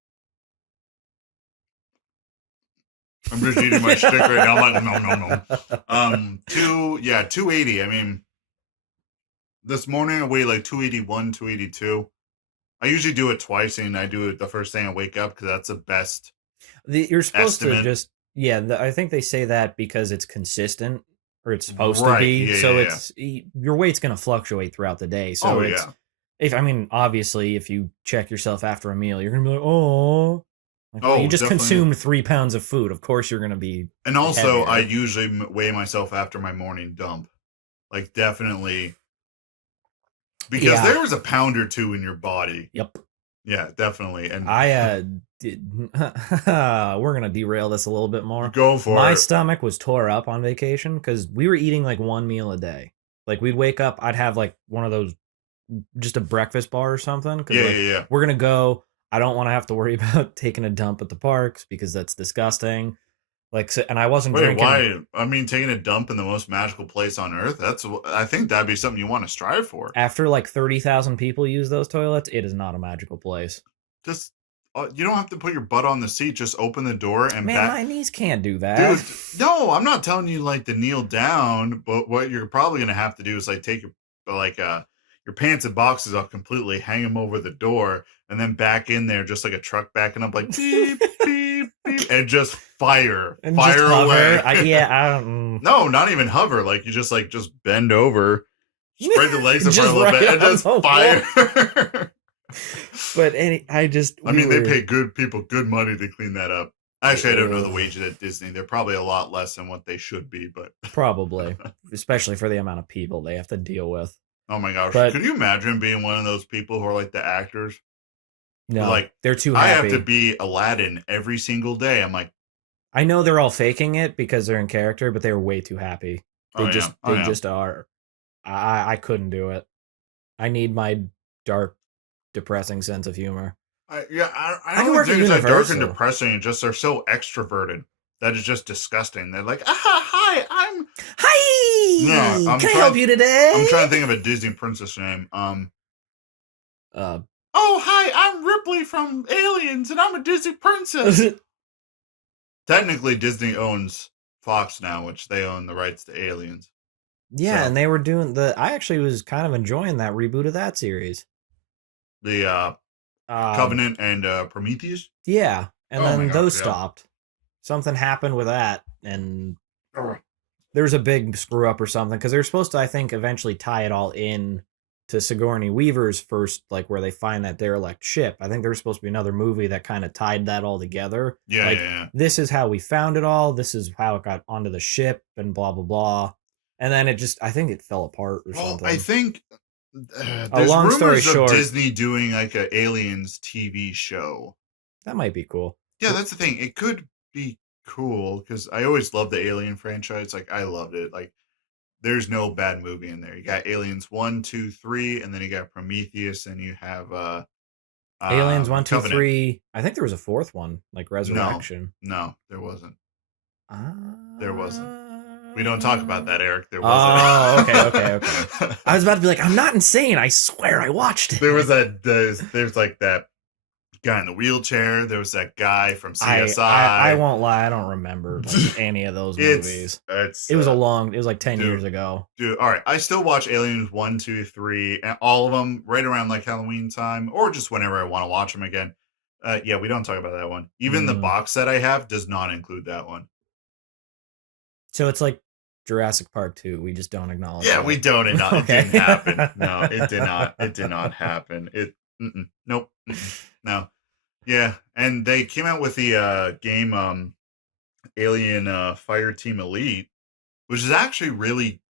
I'm just eating my stick right now. I'm like, no. 280. I mean, this morning I weighed like 281, 282. I usually do it twice, and I do it the first thing I wake up because that's the best. You're supposed estimate. to just, I think they say that because it's consistent, or it's supposed to be. Yeah, so your weight's going to fluctuate throughout the day. So obviously, if you check yourself after a meal, you're going to be like, oh. You just consumed 3 pounds of food. Of course, you're going to be. And also, heavier. I usually weigh myself after my morning dump. Like, definitely. Because there was a pound or two in your body. Yep. Yeah, definitely. And we're going to derail this a little bit more. Go for it. My stomach was tore up on vacation because we were eating like one meal a day. Like, we'd wake up, I'd have like one of those, just a breakfast bar or something. Yeah. We're going to go. I don't want to have to worry about taking a dump at the parks because that's disgusting. And I wasn't drinking. Why? I mean, taking a dump in the most magical place on earth. I think that'd be something you want to strive for. After like 30,000 people use those toilets, it is not a magical place. Just, you don't have to put your butt on the seat. Just open the door and my knees can't do that. Dude, no, I'm not telling you like to kneel down, but what you're probably going to have to do is like take your pants and boxes off completely, hang them over the door, and then back in there just like a truck backing up, like beep, beep, beep, and just fire away. I don't. No, not even hover. Like you just bend over, spread your legs apart a little bit, and just fire. But they pay good people good money to clean that up. Actually, I don't know the wages at Disney. They're probably a lot less than what they should be, but probably, especially for the amount of people they have to deal with. Oh my gosh. Could you imagine being one of those people who are like the actors? No, like they're too happy. I have to be Aladdin every single day. I'm like, I know they're all faking it because they're in character, but they're way too happy. They just are. I couldn't do it. I need my dark, depressing sense of humor. I don't think it's like dark and depressing. And just they're so extroverted that is just disgusting. They're like, hi, I'm. Hi. Yeah, can I help you today? I'm trying to think of a Disney princess name. Oh, hi, I'm Ripley from Aliens, and I'm a Disney princess. Technically, Disney owns Fox now, which they own the rights to Aliens. Yeah, and they were doing I actually was kind of enjoying that reboot of that series. The Covenant and Prometheus? Yeah, and then those stopped. Something happened with that, and there's a big screw up or something, because they were supposed to, I think, eventually tie it all in to Sigourney Weaver's first, like where they find that derelict ship. I think there's supposed to be another movie that kind of tied that all together. Yeah, like, yeah. This is how we found it all. This is how it got onto the ship, and blah blah blah. And then I think it fell apart or something. I think A there's long story rumors of short, Disney doing like a Aliens TV show. that might be cool. Yeah, that's the thing. It could be cool because I always loved the Alien franchise. Like, I loved it. Like, there's no bad movie in there. You got Aliens 1, 2, 3, and then you got Prometheus, and you have Aliens 1, 2, Covenant. 3. I think there was a fourth one, like Resurrection. No, there wasn't. Uh, There wasn't. We don't talk about that, Eric. There wasn't. Oh, okay. I was about to be like, I'm not insane. I swear I watched it. There was there's like that guy in the wheelchair. There was that guy from CSI. I won't lie. I don't remember like, any of those movies. It was like 10 years ago. Dude, all right. I still watch Aliens 1, 2, 3, and all of them right around like Halloween time or just whenever I want to watch them again. Yeah, we don't talk about that one. Even the box set I have does not include that one. So it's like Jurassic Park 2. We just don't acknowledge Yeah, that. we don't. It didn't happen. No, it did not. It did not happen. Nope. No. Yeah, and they came out with the game Alien Fireteam Elite, which is actually really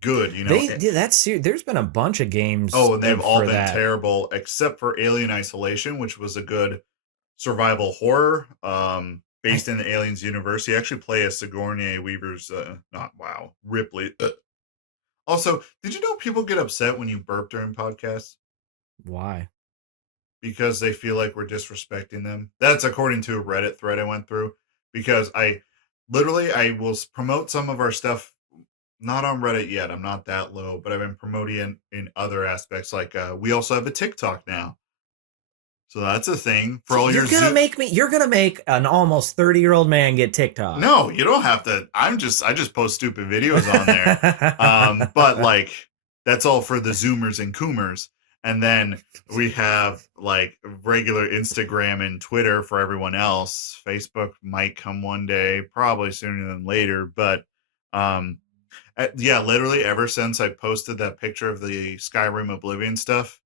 good. You know, there's been a bunch of games. Oh, and they've all been terrible except for Alien Isolation, which was a good survival horror. Based in the Aliens universe. You actually play as Sigourney Weaver's, Ripley. Also, did you know people get upset when you burp during podcasts? Why? Because they feel like we're disrespecting them. That's according to a Reddit thread I went through. Because I will promote some of our stuff, not on Reddit yet. I'm not that low, but I've been promoting in other aspects. Like we also have a TikTok now. So that's a thing for all you're gonna make an almost 30-year-old man get TikTok. No, you don't have to. I just post stupid videos on there. But like that's all for the Zoomers and Coomers. And then we have like regular Instagram and Twitter for everyone else. Facebook might come one day, probably sooner than later. But yeah, literally ever since I posted that picture of the Skyrim Oblivion stuff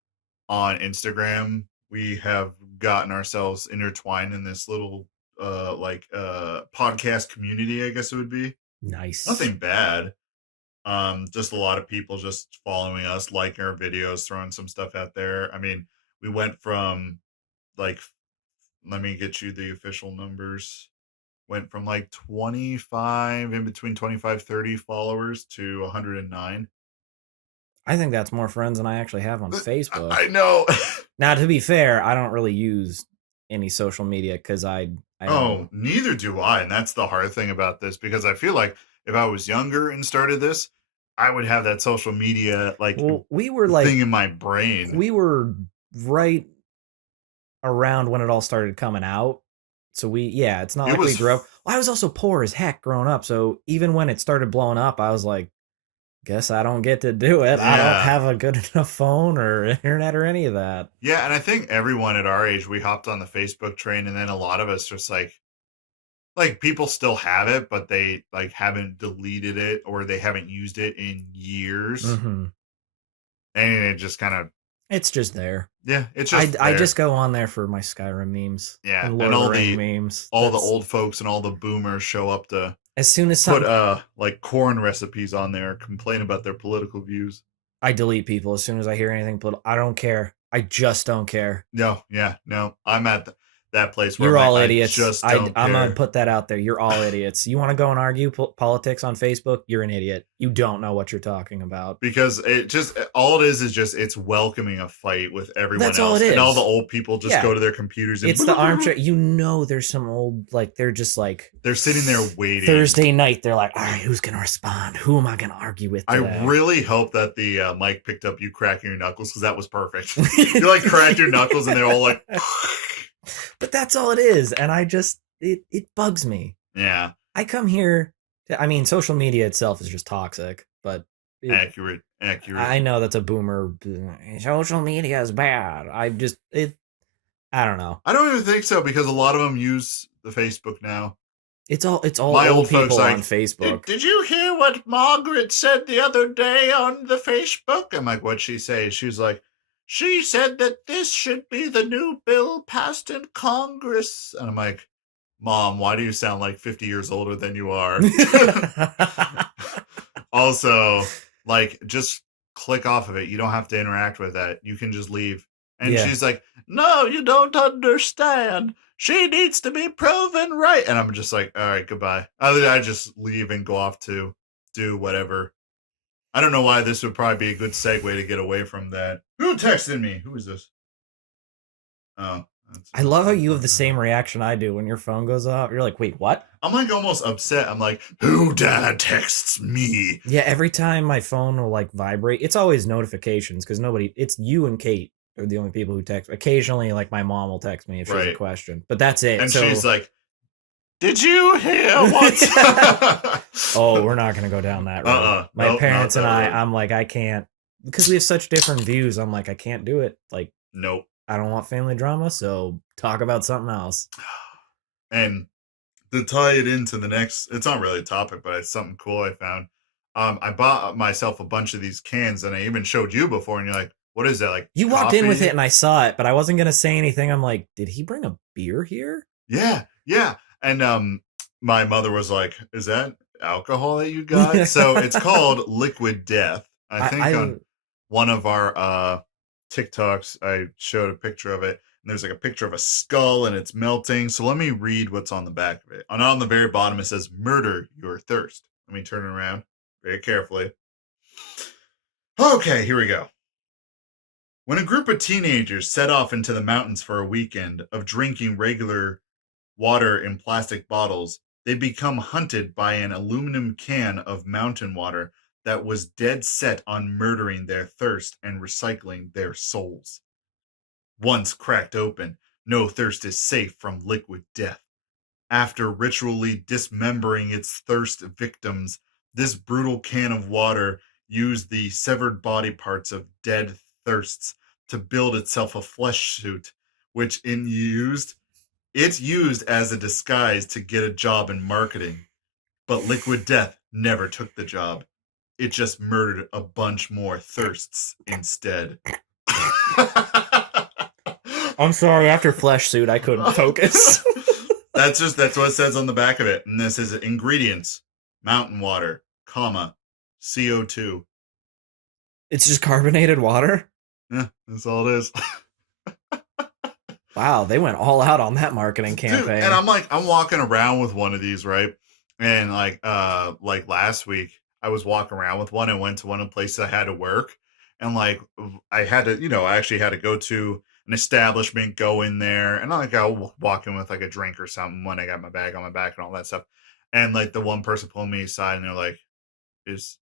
on Instagram, we have gotten ourselves intertwined in this little podcast community, I guess it would be. Nice. Nothing bad. Just a lot of people just following us, liking our videos, throwing some stuff out there. I mean, we went from like, let me get you the official numbers. Went from like 25, in between 25, 30 followers to 109. I think that's more friends than I actually have on Facebook. I know. Now, to be fair, I don't really use any social media because I neither do I. And that's the hard thing about this, because I feel like if I was younger and started this, I would have that social media thing in my brain. We were right around when it all started coming out. So it's not like we grew up. I was also poor as heck growing up. So even when it started blowing up, I was like, guess I don't get to do it. Yeah. I don't have a good enough phone or internet or any of that. Yeah, and I think everyone at our age, we hopped on the Facebook train, and then a lot of us just like people still have it, but they like haven't deleted it or they haven't used it in years. Mm-hmm. And it just kind of, it's just there. Yeah, it's just I just go on there for my Skyrim memes. Yeah, and all the memes. All the old folks and all the boomers show up to as soon as put like corn recipes on there, complain about their political views. I delete people as soon as I hear anything political. I don't care. I just don't care. No, I'm at that place where you're all idiots. I'm gonna put that out there. You're all idiots. You want to go and argue politics on Facebook? You're an idiot. You don't know what you're talking about. Because all it is just it's welcoming a fight with everyone else. All it is. And all the old people just go to their computers. And it's the armchair. There's some old they're just they're sitting there waiting. Thursday night, they're like, all right, who's gonna respond? Who am I gonna argue with today? I really hope that the mic picked up you cracking your knuckles, because that was perfect. You like cracked your knuckles and they're all like. But that's all it is, and I just it bugs me. Yeah, I come here. Social media itself is just toxic, but accurate. I know that's a boomer. Social media is bad. I don't know. I don't even think so, because a lot of them use the Facebook now. It's all My old old folks people like, on Facebook. Did you hear what Margaret said the other day on the Facebook? I'm like, what'd she say? She's like, she said that this should be the new bill passed in Congress. And I'm like, Mom, why do you sound like 50 years older than you are? Also, like, just click off of it. You don't have to interact with that. You can just leave. And Yeah. she's like, no, you don't understand. She needs to be proven right. And I'm just like, all right, goodbye. I just leave and go off to do whatever. I don't know why this would probably be a good segue to get away from that. Who texted me? Who is this? Oh. I love how you have the same reaction I do when your phone goes off. You're like, wait, what? I'm like almost upset. I'm like, who dad texts me? Yeah, every time my phone will like vibrate, it's always notifications because it's you and Kate are the only people who text. Occasionally, like my mom will text me if she has a question, but that's it. And so, she's like, did you hear what? Oh, we're not going to go down that road. My parents and I'm like, I can't, because we have such different views. I'm like, I can't do it. Like, nope. I don't want family drama, so talk about something else. And to tie it into the next, it's not really a topic, but it's something cool I found. I bought myself a bunch of these cans, and I even showed you before, and you're like, what is that? Like, you walked in with it, and I saw it, but I wasn't going to say anything. I'm like, did he bring a beer here? Yeah. And my mother was like, is that alcohol that you got? So it's called Liquid Death. I think on one of our TikToks, I showed a picture of it, and there's like a picture of a skull and it's melting. So let me read what's on the back of it. And on the very bottom, it says, murder your thirst. Let me turn it around very carefully. Okay, here we go. When a group of teenagers set off into the mountains for a weekend of drinking regular water in plastic bottles, they become hunted by an aluminum can of mountain water that was dead set on murdering their thirst and recycling their souls. Once cracked open, no thirst is safe from liquid death. After ritually dismembering its thirst victims, this brutal can of water used the severed body parts of dead thirsts to build itself a flesh suit, which it's used as a disguise to get a job in marketing. But Liquid Death never took the job. It just murdered a bunch more thirsts instead. I'm sorry, after flesh suit, I couldn't focus. That's what it says on the back of it. And this is ingredients: mountain water, comma, CO2. It's just carbonated water? Yeah, that's all it is. Wow, they went all out on that marketing campaign. Dude, and I'm walking around with one of these, right? And like last week, I was walking around with one and went to one of the places I had to work. And like I had to, I actually had to go to an establishment, go in there, and I walk in with like a drink or something when I got my bag on my back and all that stuff. And like the one person pulled me aside and they're like, Is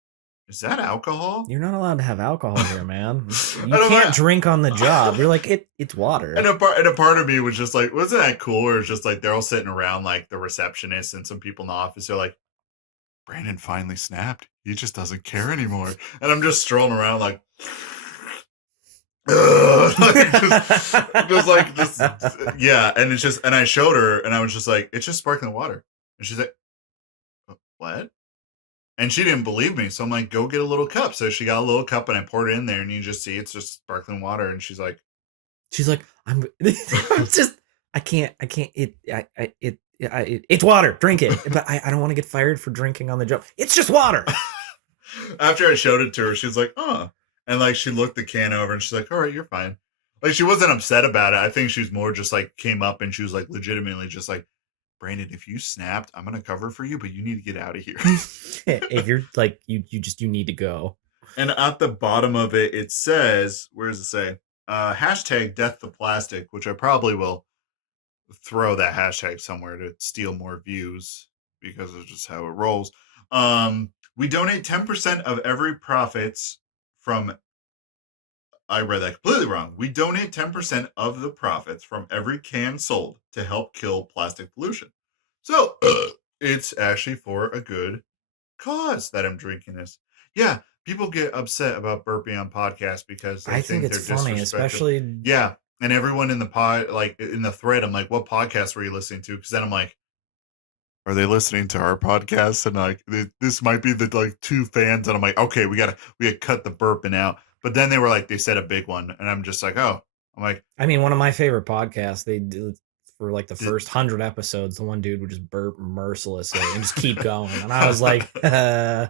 that alcohol? You're not allowed to have alcohol here, man. You can't drink on the job. You're like, it's water. And a part of me was just like, wasn't that cool? Or it's just like they're all sitting around like the receptionist and some people in the office. They're like, Brandon finally snapped. He just doesn't care anymore. And I'm just strolling around like, just like this, yeah. And it's just, and I showed her, and I was just like, it's just sparkling water. And she's like, what? And she didn't believe me. So I'm like, go get a little cup. So she got a little cup and I poured it in there and you just see it's just sparkling water. And she's like, I'm just, I can't, it's water. Drink it. But I don't want to get fired for drinking on the job. It's just water. After I showed it to her, she's like, oh. And like, she looked the can over and she's like, all right, you're fine. Like, she wasn't upset about it. I think she was more just like came up and she was like legitimately just like, Brandon, if you snapped, I'm gonna cover for you, but you need to get out of here. If you're like you need to go. And at the bottom of it, it says, where does it say? Hashtag death to plastic, which I probably will throw that hashtag somewhere to steal more views because of just how it rolls. We donate 10% of every profits from. I read that completely wrong. We donate 10% of the profits from every can sold to help kill plastic pollution. So it's actually for a good cause that I'm drinking this. Yeah, people get upset about burping on podcasts because they think it's funny, especially. Yeah, and everyone in the pod, like in the thread, I'm like, what podcast were you listening to? Because then I'm like, are they listening to our podcast? And like, this might be the like 2 fans. And I'm like, okay, we gotta cut the burping out. But then they were like, they said a big one. And I'm just like, oh, I'm like, I mean, one of my favorite podcasts, they do for like the Did- first 100 episodes, the one dude would just burp mercilessly and just keep going. And I was like, yeah.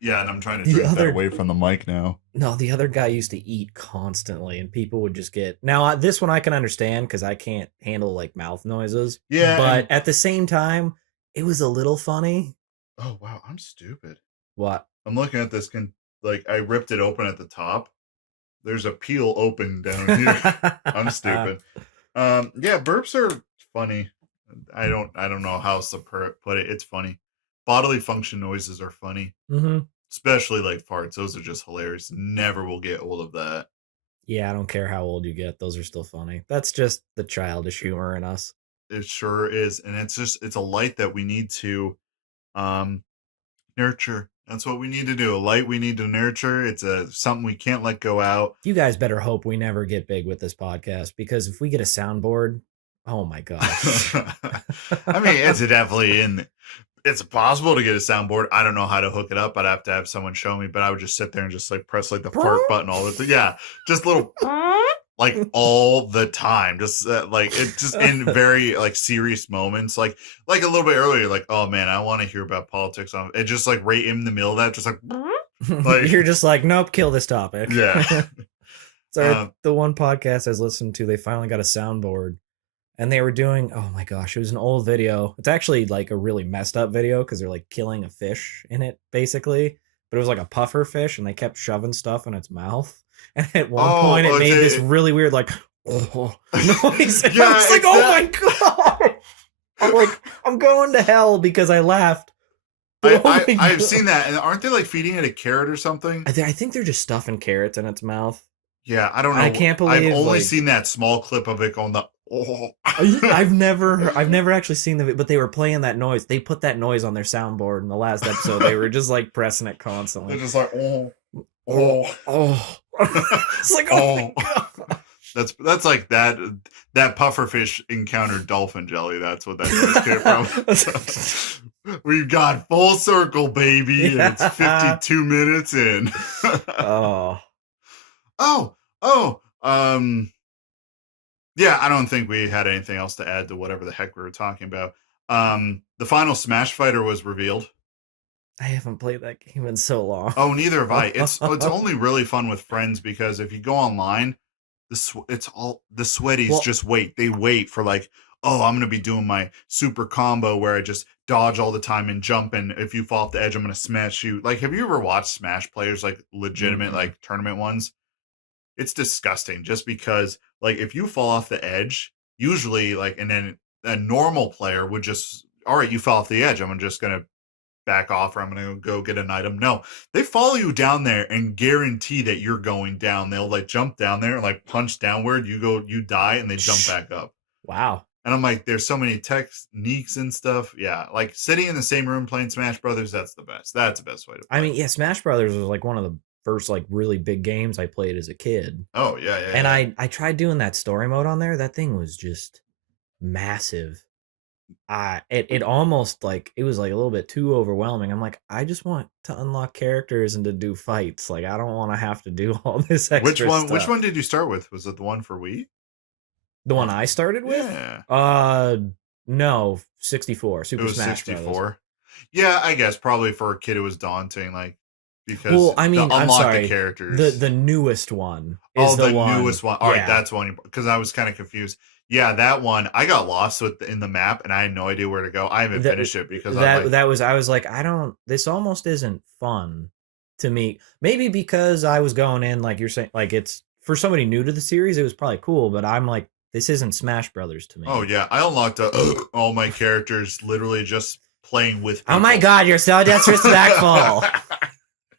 And I'm trying to The drink other- that away from the mic now. no, the other guy used to eat constantly and people would just get. Now, this one I can understand because I can't handle like mouth noises. Yeah. But at the same time, it was a little funny. Oh, wow. I'm stupid. What? I'm looking at this. Like, I ripped it open at the top. There's a peel open down here. I'm stupid. Yeah, burps are funny. I don't know how else to put it. It's funny. Bodily function noises are funny. Mm-hmm. Especially like farts. Those are just hilarious. Never will get old of that. Yeah, I don't care how old you get. Those are still funny. That's just the childish humor in us. It sure is. And it's a light that we need to nurture. That's what we need to do. A light we need to nurture. It's something we can't let go out. You guys better hope we never get big with this podcast because if we get a soundboard, oh my gosh. I mean, it's definitely it's possible to get a soundboard. I don't know how to hook it up. I'd have to have someone show me, but I would just sit there and just like press like the fart button all the time. Yeah, just little like all the time. Just like it just in very like serious moments. Like a little bit earlier, like, oh man, I want to hear about politics. It just like right in the middle of that, just like you're just like, nope, kill this topic. Yeah. So the one podcast I was listening to, they finally got a soundboard. And they were doing, oh my gosh, it was an old video. It's actually like a really messed up video because they're like killing a fish in it, basically. But it was like a puffer fish, and they kept shoving stuff in its mouth. And at one point, it made this really weird, like, oh, noise. And I was like, oh my god! I'm like, I'm going to hell because I laughed. I've seen that, and aren't they like feeding it a carrot or something? I think they're just stuffing carrots in its mouth. Yeah, I don't know. I can't believe I've only seen that small clip of it going the. Oh. I've never actually seen the, but they were playing that noise. They put that noise on their soundboard in the last episode. They were just like pressing it constantly. They're just like oh. It's like oh. That's like that pufferfish encountered dolphin jelly. That's what that noise came from. We've got full circle, baby. Yeah. And it's 52 minutes in. Yeah, I don't think we had anything else to add to whatever the heck we were talking about. The final Smash Fighter was revealed. I haven't played that game in so long. Oh, neither have I. It's only really fun with friends because if you go online, the sweaties just wait. They wait for like, oh, I'm going to be doing my super combo where I just dodge all the time and jump, and if you fall off the edge, I'm going to smash you. Like, have you ever watched Smash players, like legitimate like tournament ones? It's disgusting just because like if you fall off the edge, usually like, and then a normal player would just, all right, you fell off the edge. I'm just going to back off or I'm going to go get an item. No, they follow you down there and guarantee that you're going down. They'll like jump down there and like punch downward. You die and they jump back up. Wow. And I'm like, there's so many techniques and stuff. Yeah. Like sitting in the same room playing Smash Brothers. That's the best. That's the best way to play. I mean, yeah, Smash Brothers was like one of the first like really big games I played as a kid. Oh yeah. And I tried doing that story mode on there. That thing was just massive. It almost like it was like a little bit too overwhelming. I'm like, I just want to unlock characters and to do fights. Like I don't want to have to do all this extra stuff. Which one did you start with? Was it the one for Wii? The one I started with? Yeah. No, 64. Super Smash 64. Brothers. Yeah, I guess probably for a kid it was daunting, like because I mean, I'm sorry, the characters. The newest one is the one. newest one. All right, that's one because I was kind of confused. Yeah, that one I got lost in the map and I had no idea where to go. I haven't finished it because I was like, this almost isn't fun to me. Maybe because I was going in like you're saying, like it's for somebody new to the series, it was probably cool, but I'm like, this isn't Smash Brothers to me. Oh yeah, I unlocked all my characters literally just playing with people. Oh my god, you're so disrespectful.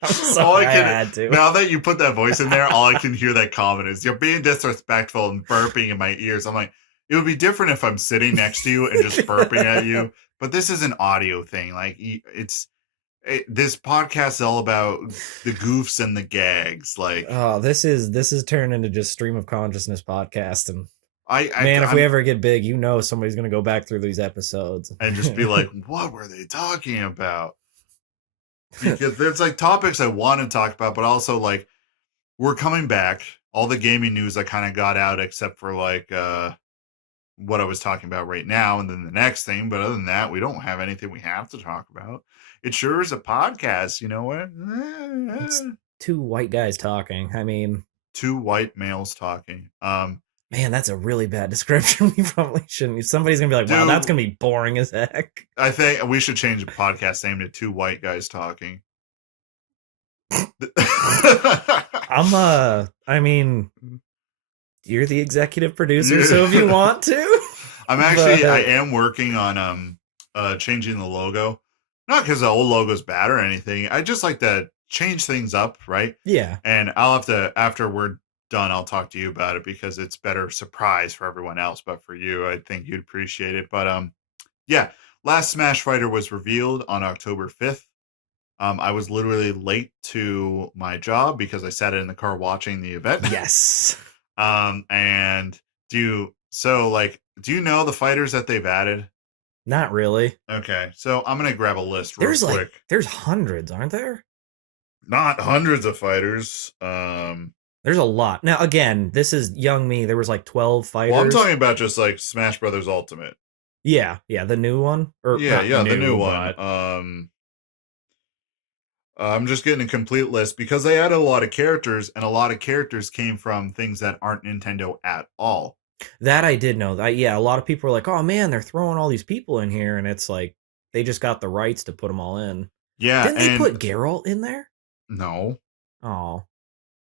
I had to. Now that you put that voice in there, all I can hear that comment is you're being disrespectful and burping in my ears. I'm like, it would be different if I'm sitting next to you and just burping at you, but this is an audio thing. Like this podcast is all about the goofs and the gags. Like, oh, this is turned into just stream of consciousness podcast, and Man, if we ever get big, somebody's gonna go back through these episodes and just be like, what were they talking about? Because there's like topics I want to talk about, but also like we're coming back. All the gaming news I kind of got out except for like what I was talking about right now and then the next thing. But other than that, we don't have anything we have to talk about. It sure is a podcast, you know what? It's two white guys talking. I mean, two white males talking. Man, that's a really bad description. We probably shouldn't. Somebody's gonna be like, "Wow, that's gonna be boring as heck." I think we should change the podcast name to Two White Guys Talking. I mean, you're the executive producer, so if you want to. I am working on changing the logo. Not because the old logo's bad or anything. I just like to change things up, right? Yeah. And I'll have to, after we're done, I'll talk to you about it because it's better surprise for everyone else. But for you, I think you'd appreciate it. But yeah, last Smash Fighter was revealed on October 5th. I was literally late to my job because I sat in the car watching the event. Yes. And do you know the fighters that they've added? Not really. Okay, so I'm gonna grab a list real quick. There's hundreds, aren't there? Not hundreds of fighters. There's a lot. Now, again, this is young me. There was like 12 fighters. Well, I'm talking about just like Smash Brothers Ultimate. Yeah, the new one. Or the new one. I'm just getting a complete list because they added a lot of characters, and a lot of characters came from things that aren't Nintendo at all. That I did know. That a lot of people were like, "Oh man, they're throwing all these people in here," and it's like they just got the rights to put them all in. Yeah, didn't they put Geralt in there? No. Oh,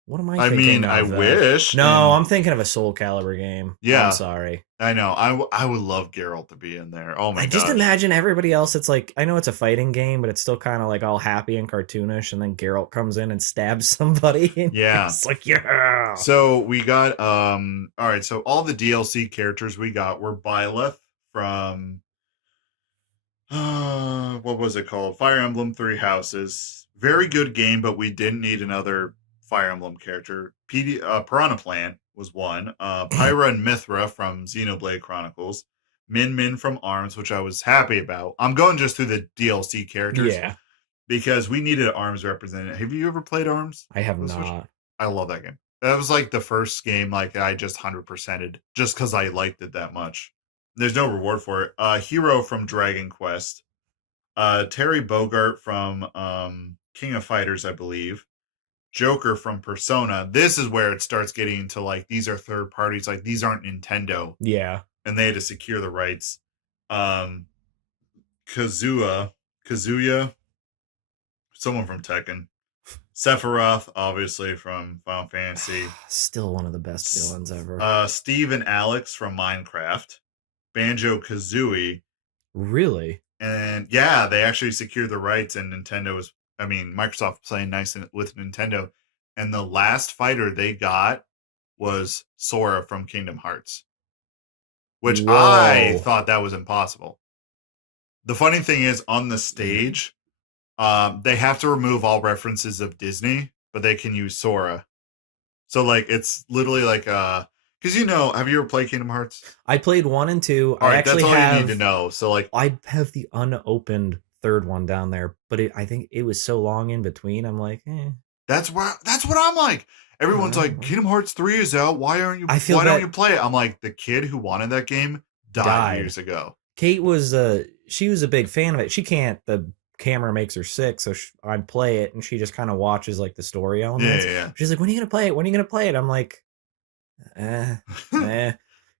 what am I thinking of? I wish. No, I'm thinking of a Soul Calibur game. Yeah, I'm sorry. I know. I would love Geralt to be in there. Oh my god! Just imagine everybody else. It's like, I know it's a fighting game, but it's still kind of like all happy and cartoonish, and then Geralt comes in and stabs somebody. Yeah, it's like, yeah. So we got all right. So all the DLC characters we got were Byleth from what was it called? Fire Emblem Three Houses. Very good game, but we didn't need another Fire Emblem character. Piranha Plant was one. Pyra and Mithra from Xenoblade Chronicles. Min Min from ARMS, which I was happy about. I'm going just through the DLC characters. Yeah. Because we needed ARMS represented. Have you ever played ARMS? I have not. I love that game. That was like the first game like I just 100%ed just because I liked it that much. There's no reward for it. Hero from Dragon Quest. Terry Bogart from King of Fighters, I believe. Joker from Persona. This is where it starts getting into like these are third parties, like these aren't Nintendo. Yeah. And they had to secure the rights. Kazuya, someone from Tekken. Sephiroth, obviously from Final Fantasy. Still one of the best villains ever. Steve and Alex from Minecraft. Banjo-Kazooie. Really? And yeah, they actually secured the rights, and Microsoft playing nice with Nintendo. And the last fighter they got was Sora from Kingdom Hearts, which I thought that was impossible. The funny thing is, on the stage, they have to remove all references of Disney, but they can use Sora. So like, it's literally like because have you ever played Kingdom Hearts? I played 1 and 2. All right, that's all you need to know. So like, I have the unopened third one down there, but I think it was so long in between. I'm like, That's what I'm like. Everyone's like, Kingdom Hearts 3 is out. Why don't you play it? I'm like, the kid who wanted that game died years ago. Kate was she was a big fan of it. She can't. The camera makes her sick, so I'd play it, and she just kind of watches like the story elements. Yeah. She's like, "When are you gonna play it? When are you gonna play it?" I'm like,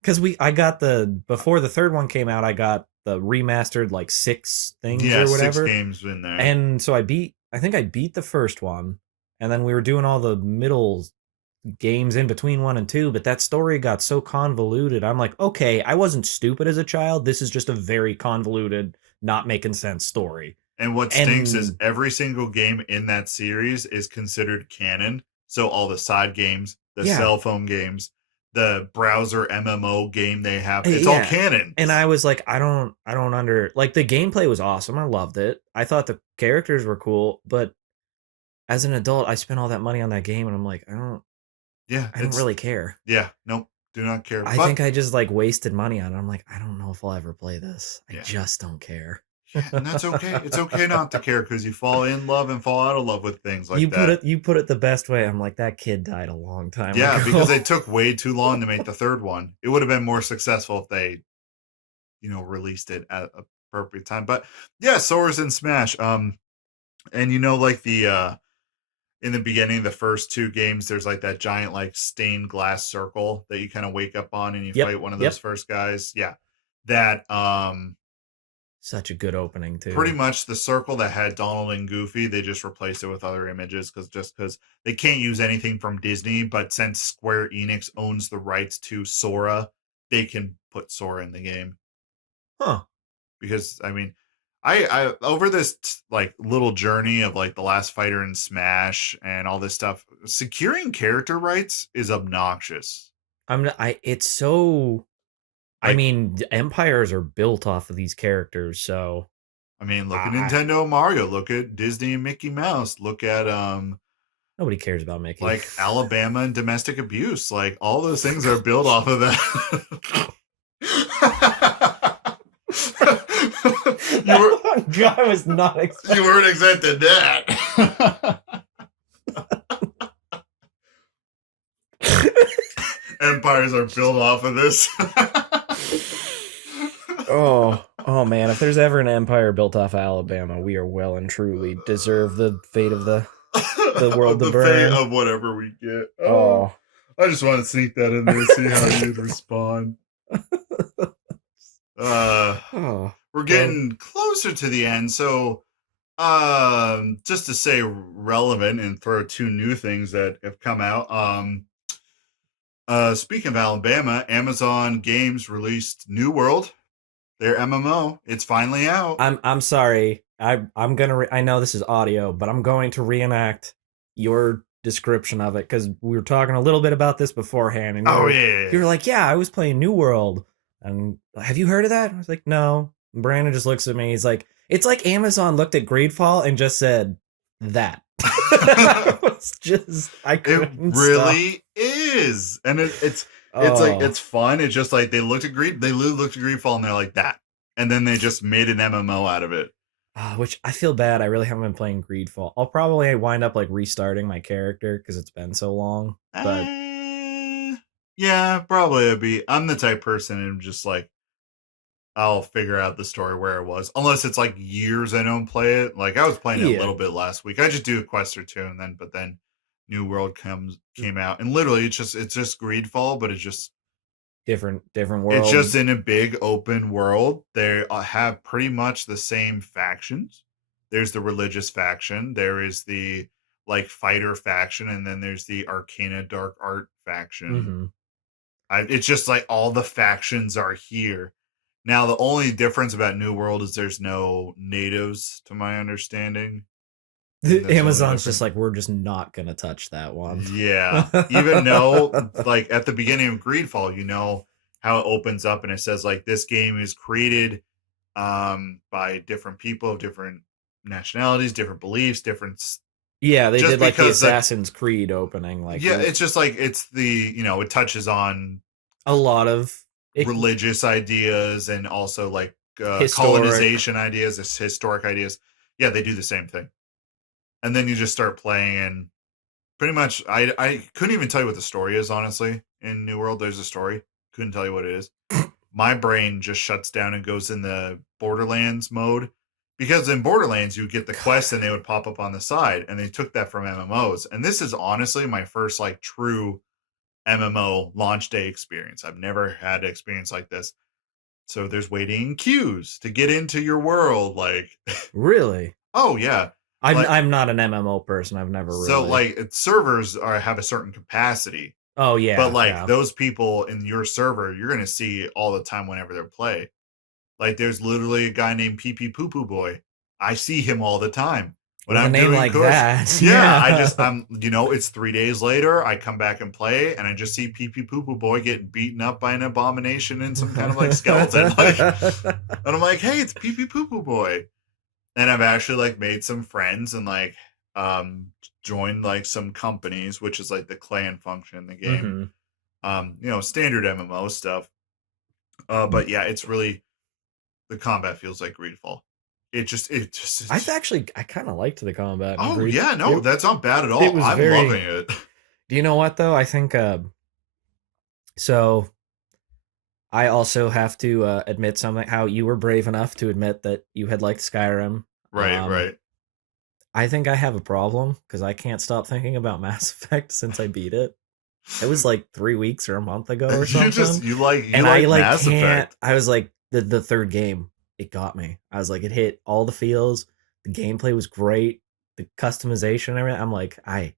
because I got before the third one came out, I got the remastered like 6 things or whatever. 6 games in there, and so I think I beat the first one, and then we were doing all the middle games in between 1 and 2, but that story got so convoluted. I'm like, okay, I wasn't stupid as a child. This is just a very convoluted, not making sense story. And what stinks is every single game in that series is considered canon. So all the side games, the cell phone games, the browser MMO game they have, it's all canon. And I was like, I don't like, the gameplay was awesome. I loved it. I thought the characters were cool, but as an adult, I spent all that money on that game, and I'm like, I don't really care. Yeah, nope. Do not care. I think I just like wasted money on it. I'm like, I don't know if I'll ever play this. I just don't care. Yeah, and that's okay. It's okay not to care because you fall in love and fall out of love with things like You put it the best way. I'm like, that kid died a long time ago. Yeah, because they took way too long to make the third one. It would have been more successful if they, released it at a appropriate time. But yeah, Sora's in Smash. And like the in the beginning, the first two games, there's like that giant like stained glass circle that you kind of wake up on and you fight one of those first guys. Yeah. That such a good opening too. Pretty much the circle that had Donald and Goofy, they just replaced it with other images because they can't use anything from Disney, but since Square Enix owns the rights to Sora, they can put Sora in the game. Huh. Because I mean, I over this like little journey of like the last fighter in Smash and all this stuff, securing character rights is obnoxious. It's so I mean, empires are built off of these characters, so I mean, look at Nintendo Mario, look at Disney and Mickey Mouse, look at nobody cares about Mickey. Like Alabama and domestic abuse, like all those things are built off of that. I was not expecting. You weren't expecting that. Empires are built off of this. Oh man, if there's ever an empire built off of Alabama, we are well and truly deserve the fate of the world to burn. Fate of whatever we get. Oh, I just want to sneak that in there, see how you'd respond. We're getting closer to the end, so just to say relevant and throw two new things that have come out. Speaking of Alabama, Amazon Games released New World, their MMO. It's finally out. I'm sorry. I'm gonna. I know this is audio, but I'm going to reenact your description of it because we were talking a little bit about this beforehand. And you were like, "Yeah, I was playing New World." And have you heard of that? I was like, "No." And Brandon just looks at me. He's like, "It's like Amazon looked at Greedfall and just said that." It really is, and it's like it's fun. It's just like they looked at Greedfall and they're like that, and then they just made an MMO out of it. Which I feel bad. I really haven't been playing Greedfall. I'll probably wind up like restarting my character because it's been so long. But yeah, probably I'm the type person who just like I'll figure out the story where it was, unless it's like years I don't play it. Like I was playing it a little bit last week. I just do a quest or two, and then New World came out, and literally it's just Greedfall, but it's just different world. It's just in a big open world. They have pretty much the same factions. There's the religious faction. There is the like fighter faction, and then there's the Arcana Dark Art faction. It's just like all the factions are here. Now, the only difference about New World is there's no natives, to my understanding. Amazon's just like, we're just not going to touch that one. Yeah. Even though, like, at the beginning of Greedfall, you know how it opens up and it says, like, this game is created by different people of different nationalities, different beliefs, different... Yeah, they did, like, the Assassin's Creed opening. Like, yeah, it's just, like, it's the, it touches on... a lot of... religious ideas and also like colonization ideas, historic ideas. Yeah, they do the same thing. And then you just start playing, and pretty much I couldn't even tell you what the story is, honestly. In New World, there's a story. Couldn't tell you what it is. My brain just shuts down and goes in the Borderlands mode. Because in Borderlands, you get the quest and they would pop up on the side, and they took that from MMOs. And this is honestly my first like true MMO launch day experience. I've never had an experience like this. So there's waiting queues to get into your world. Like, really? Oh yeah. I'm not an MMO person. I've never really. So like servers have a certain capacity. Oh yeah. But like those people in your server, you're gonna see all the time whenever they play. Like there's literally a guy named Pee Pee Poo Poo Boy. I see him all the time. When I'm doing like that. Yeah, I'm it's 3 days later, I come back and play, and I just see Pee Pee Poo Poo Boy getting beaten up by an abomination and some kind of like skeleton. And I'm like, hey, it's Pee Pee Poo Poo Boy. And I've actually like made some friends and like joined like some companies, which is like the clan function in the game. Standard MMO stuff. But yeah, it's really the combat feels like Greedfall. I kind of liked the combat in Oh Greed. yeah, no, that's not bad at It all. was I'm very. loving it. Do you know what though? I think so. I also have to admit something. How you were brave enough to admit that you had liked Skyrim. Right, right. I think I have a problem because I can't stop thinking about Mass Effect since I beat it. It was like 3 weeks or a month ago or something, you and I like like Mass can't. Effect. I was like the third game. It got me. I was like, it hit all the feels. The gameplay was great. The customization and everything. I'm like, I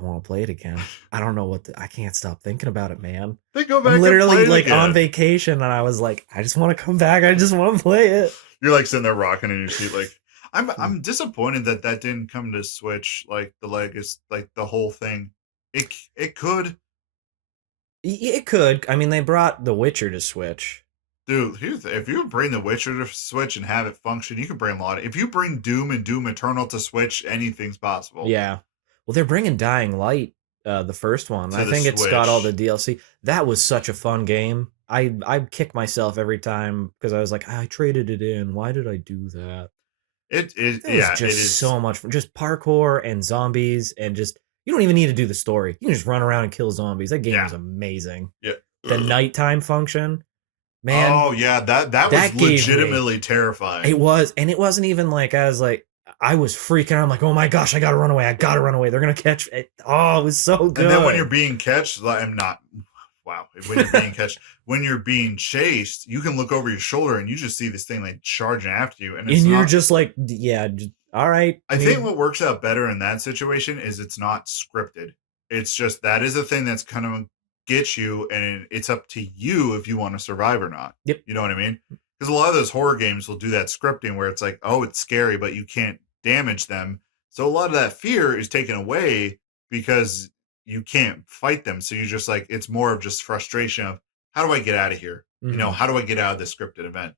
want to play it again. I don't know I can't stop thinking about it, man. Then go I'm back and play literally it like on again. vacation and I was like, I just want to come back. I just want to play it. You're like sitting there rocking in your seat, like I'm disappointed that didn't come to Switch, like the legacy, like the whole thing. It could, It could. I mean, they brought The Witcher to Switch. dude. If you bring The Witcher to Switch and have it function, you can bring a lot. If you bring Doom and Doom Eternal to Switch, anything's possible. Yeah. Well, they're bringing Dying Light, the first one. To I the think it's got all the Switch, DLC. That was such a fun game. I kick myself every time because I was like, I traded it in. Why did I do that? It was it just is. so much fun. Just parkour and zombies and just you don't even need to do the story. You can just run around and kill zombies. That game Yeah, was amazing. yeah. The nighttime function, man, Oh yeah, that was that gave me legitimately terrifying. it was, and it wasn't even like I was freaking out. I'm like, oh my gosh, I gotta run away. I gotta run away. They're gonna catch it. Oh, it was so good. And then when you're being catched, I'm not. Wow, when you're being catched, when you're being chased, you can look over your shoulder and you just see this thing like charging after you, and it's and you're not. just like, yeah, all right. I think what works out better in that situation is it's not scripted. It's just that is a thing that's kind of get you, and it's up to you if you want to survive or not. Yep. You know what I mean? Because a lot of those horror games will do that scripting where it's like, oh, it's scary, but you can't damage them. So a lot of that fear is taken away because you can't fight them. So you're just like, it's more of just frustration of how do I get out of here? Mm-hmm. How do I get out of this scripted event?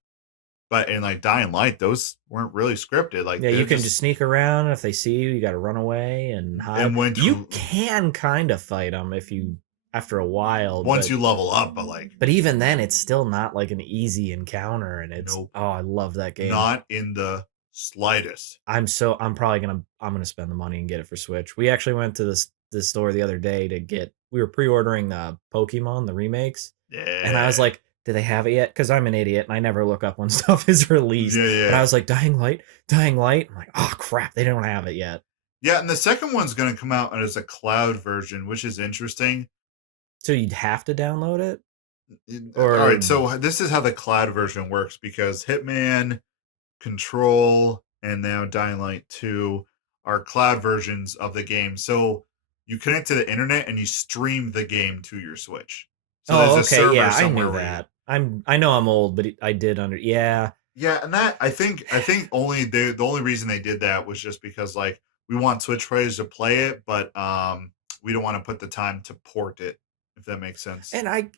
But in like Dying Light, those weren't really scripted. Like Yeah, you can just sneak around. If they see you, you got to run away and hide. and when You can kind of fight them if you after a while. Once you level up, but even then, it's still not like an easy encounter. And it's nope, oh, I love that game. not in the slightest. I'm probably gonna spend the money and get it for Switch. We actually went to this store the other day to get. We were pre-ordering the Pokemon, the remakes, Yeah, and I was like, "Do they have it yet?" Because I'm an idiot and I never look up when stuff is released. yeah. And I was like, Dying Light." I'm like, "Oh crap, they don't have it yet." Yeah, and the second one's going to come out as a cloud version, which is interesting. So you'd have to download it, All right, so this is how the cloud version works because Hitman, Control, and now Dying Light 2 are cloud versions of the game. So you connect to the internet and you stream the game to your Switch. So oh, there's a okay, server yeah, I somewhere knew where that. I know I'm old, but I did yeah. Yeah, and that I think only the only reason they did that was just because like we want Switch players to play it, but we don't want to put the time to port it, if that makes sense. And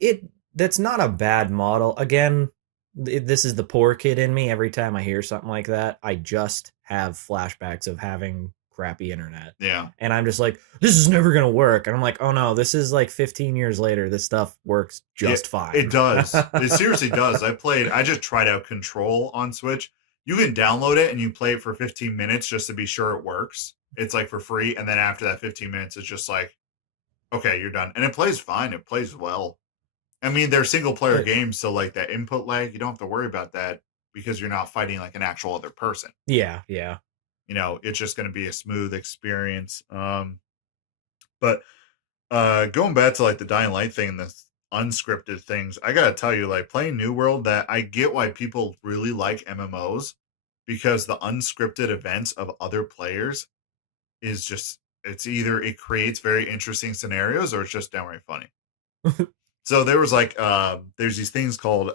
that's not a bad model. Again, this is the poor kid in me. Every time I hear something like that, I just have flashbacks of having crappy internet. Yeah. And I'm just like, this is never going to work. And I'm like, oh no, this is like 15 years later. This stuff works just fine. It does. It seriously does. I just tried out Control on Switch. You can download it and you play it for 15 minutes just to be sure it works. It's like for free. And then after that 15 minutes, it's just like, okay, you're done. And it plays fine. It plays well. I mean, they're single player games. So like that input lag, you don't have to worry about that because you're not fighting like an actual other person. Yeah. It's just going to be a smooth experience. But going back to like the Dying Light thing and the unscripted things, I gotta tell you, like playing New World, that I get why people really like MMOs because the unscripted events of other players is just it's either it creates very interesting scenarios or it's just downright funny. So there was like there's these things called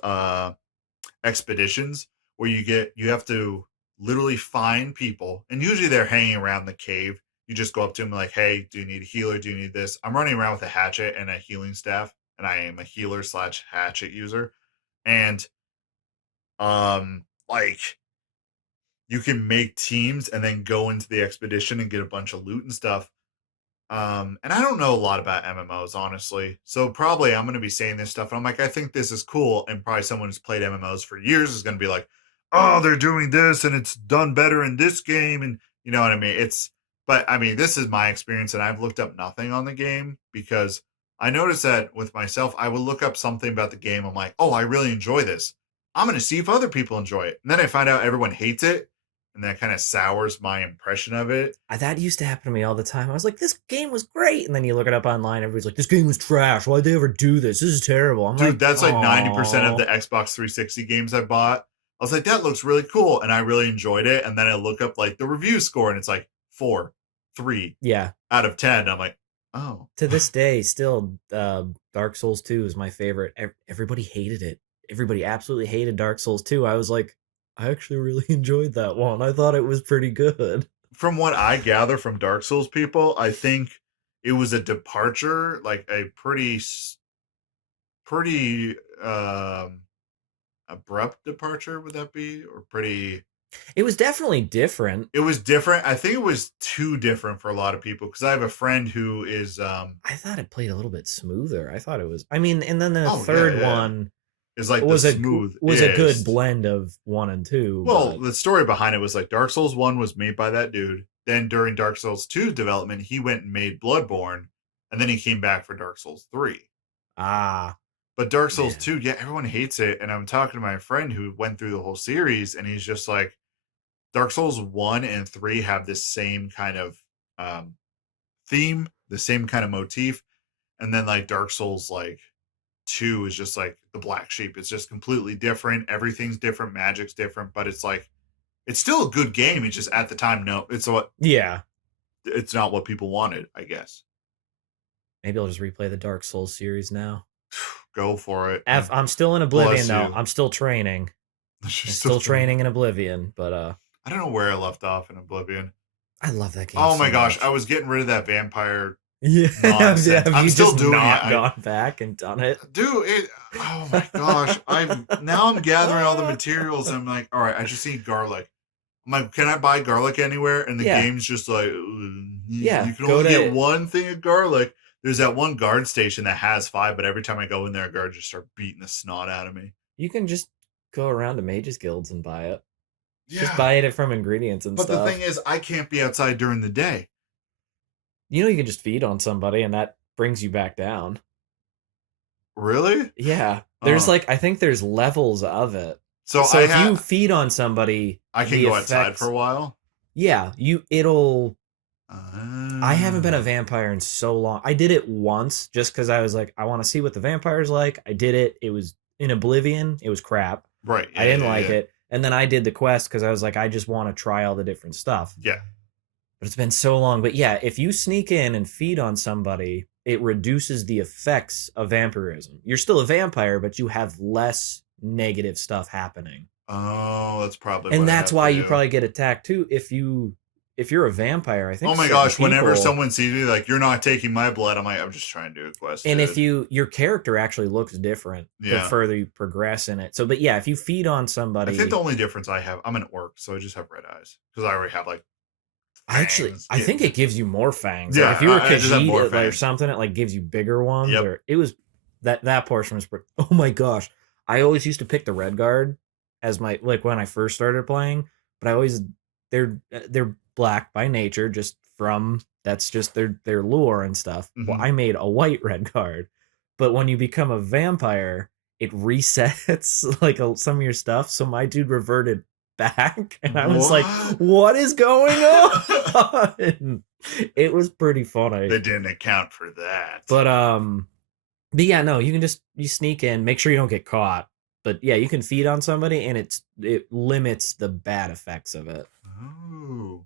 expeditions where you have to literally find people, and usually they're hanging around the cave. You just go up to them like, hey, do you need a healer? Do you need this? I'm running around with a hatchet and a healing staff, and I am a healer / hatchet user. And like you can make teams and then go into the expedition and get a bunch of loot and stuff. And I don't know a lot about MMOs, honestly. So probably I'm going to be saying this stuff. And I'm like, I think this is cool. And probably someone who's played MMOs for years is going to be like, oh, they're doing this and it's done better in this game. And you know what I mean? But I mean, this is my experience. And I've looked up nothing on the game because I noticed that with myself, I would look up something about the game. I'm like, oh, I really enjoy this. I'm going to see if other people enjoy it. And then I find out everyone hates it. And that kind of sours my impression of it. That used to happen to me all the time. I was like, this game was great. And then you look it up online, everybody's like, this game was trash. Why'd they ever do this? This is terrible. I'm Dude, like, that's like 90% of "Aw." the Xbox 360 games I bought. I was like, that looks really cool. And I really enjoyed it. And then I look up like the review score and it's like 4, 3 Yeah. out of 10. I'm like, oh. To this day, still, Dark Souls 2 is my favorite. Everybody hated it. Everybody absolutely hated Dark Souls 2. I was like, I actually really enjoyed that one. I thought it was pretty good. From what I gather from Dark Souls people, I think it was a departure, like a pretty abrupt departure, would that be? Or pretty It was definitely different. It was different. I think it was too different for a lot of people because I have a friend who is I thought it played a little bit smoother. I thought it was. I mean, and then the Oh, yeah, third yeah. one is like was the a smooth was a good blend of 1 and 2. Well, but- the story behind it was like Dark Souls 1 was made by that dude. Then during Dark Souls 2 development, he went and made Bloodborne, and then he came back for Dark Souls 3. But Dark Souls Man. 2, yeah, everyone hates it. And I'm talking to my friend who went through the whole series, and he's just like, Dark Souls 1 and 3 have this same kind of theme, the same kind of motif. And then like Dark Souls like 2 is just like the black sheep. It's just completely different. Everything's different. Magic's different, but it's like, it's still a good game. It's just at the time, no, it's not what people wanted, I guess. Maybe I'll just replay the Dark Souls series now. Go for it. I'm still in Oblivion Bless though. you. I'm still training. I'm still training in Oblivion, but I don't know where I left off in Oblivion. I love that game. Oh so my gosh, much. I was getting rid of that vampire. Yeah, nonsense. I'm still doing not it. Gone back and done it, Dude. Oh my gosh, I'm gathering all the materials. I'm like, all right, I just need garlic. I'm like, can I buy garlic anywhere? And the game's just like, you can only get one thing of garlic. There's that one guard station that has 5, but every time I go in there, guards just start beating the snot out of me. You can just go around to mages guilds and buy it. Yeah. Just buy it from ingredients and stuff. But the thing is, I can't be outside during the day. You know, you can just feed on somebody and that brings you back down. Really? Yeah. There's I think there's levels of it. So if you feed on somebody, I can go outside for a while. Yeah, I haven't been a vampire in so long. I did it once just because I was like, I want to see what the vampire's like. I did it. It was in Oblivion. It was crap. Right. I didn't like it. And then I did the quest because I was like, I just want to try all the different stuff. Yeah. But it's been so long. But yeah, if you sneak in and feed on somebody, it reduces the effects of vampirism. You're still a vampire, but you have less negative stuff happening. Oh, that's probably and that's why you probably get attacked too if you're a vampire. I think. Oh my gosh! Whenever someone sees me, like, you're not taking my blood, I'm like, I'm just trying to do a quest. And if your character actually looks different the further you progress in it. So, but yeah, if you feed on somebody, I think the only difference I have, I'm an orc, so I just have red eyes because I already have like. I think it gives you more fangs. Yeah, like if you were Khajiit or something, it like gives you bigger ones. Yep. Or it was that portion was. Oh my gosh! I always used to pick the red guard as my when I first started playing, but I always they're black by nature, just from that's just their lore and stuff. Mm-hmm. Well, I made a white red guard, but when you become a vampire, it resets like some of your stuff. So my dude reverted back, and I was like, "What is going on?" It was pretty funny. They didn't account for that, but yeah, no, you can you sneak in, make sure you don't get caught. But yeah, you can feed on somebody, and it limits the bad effects of it. Oh,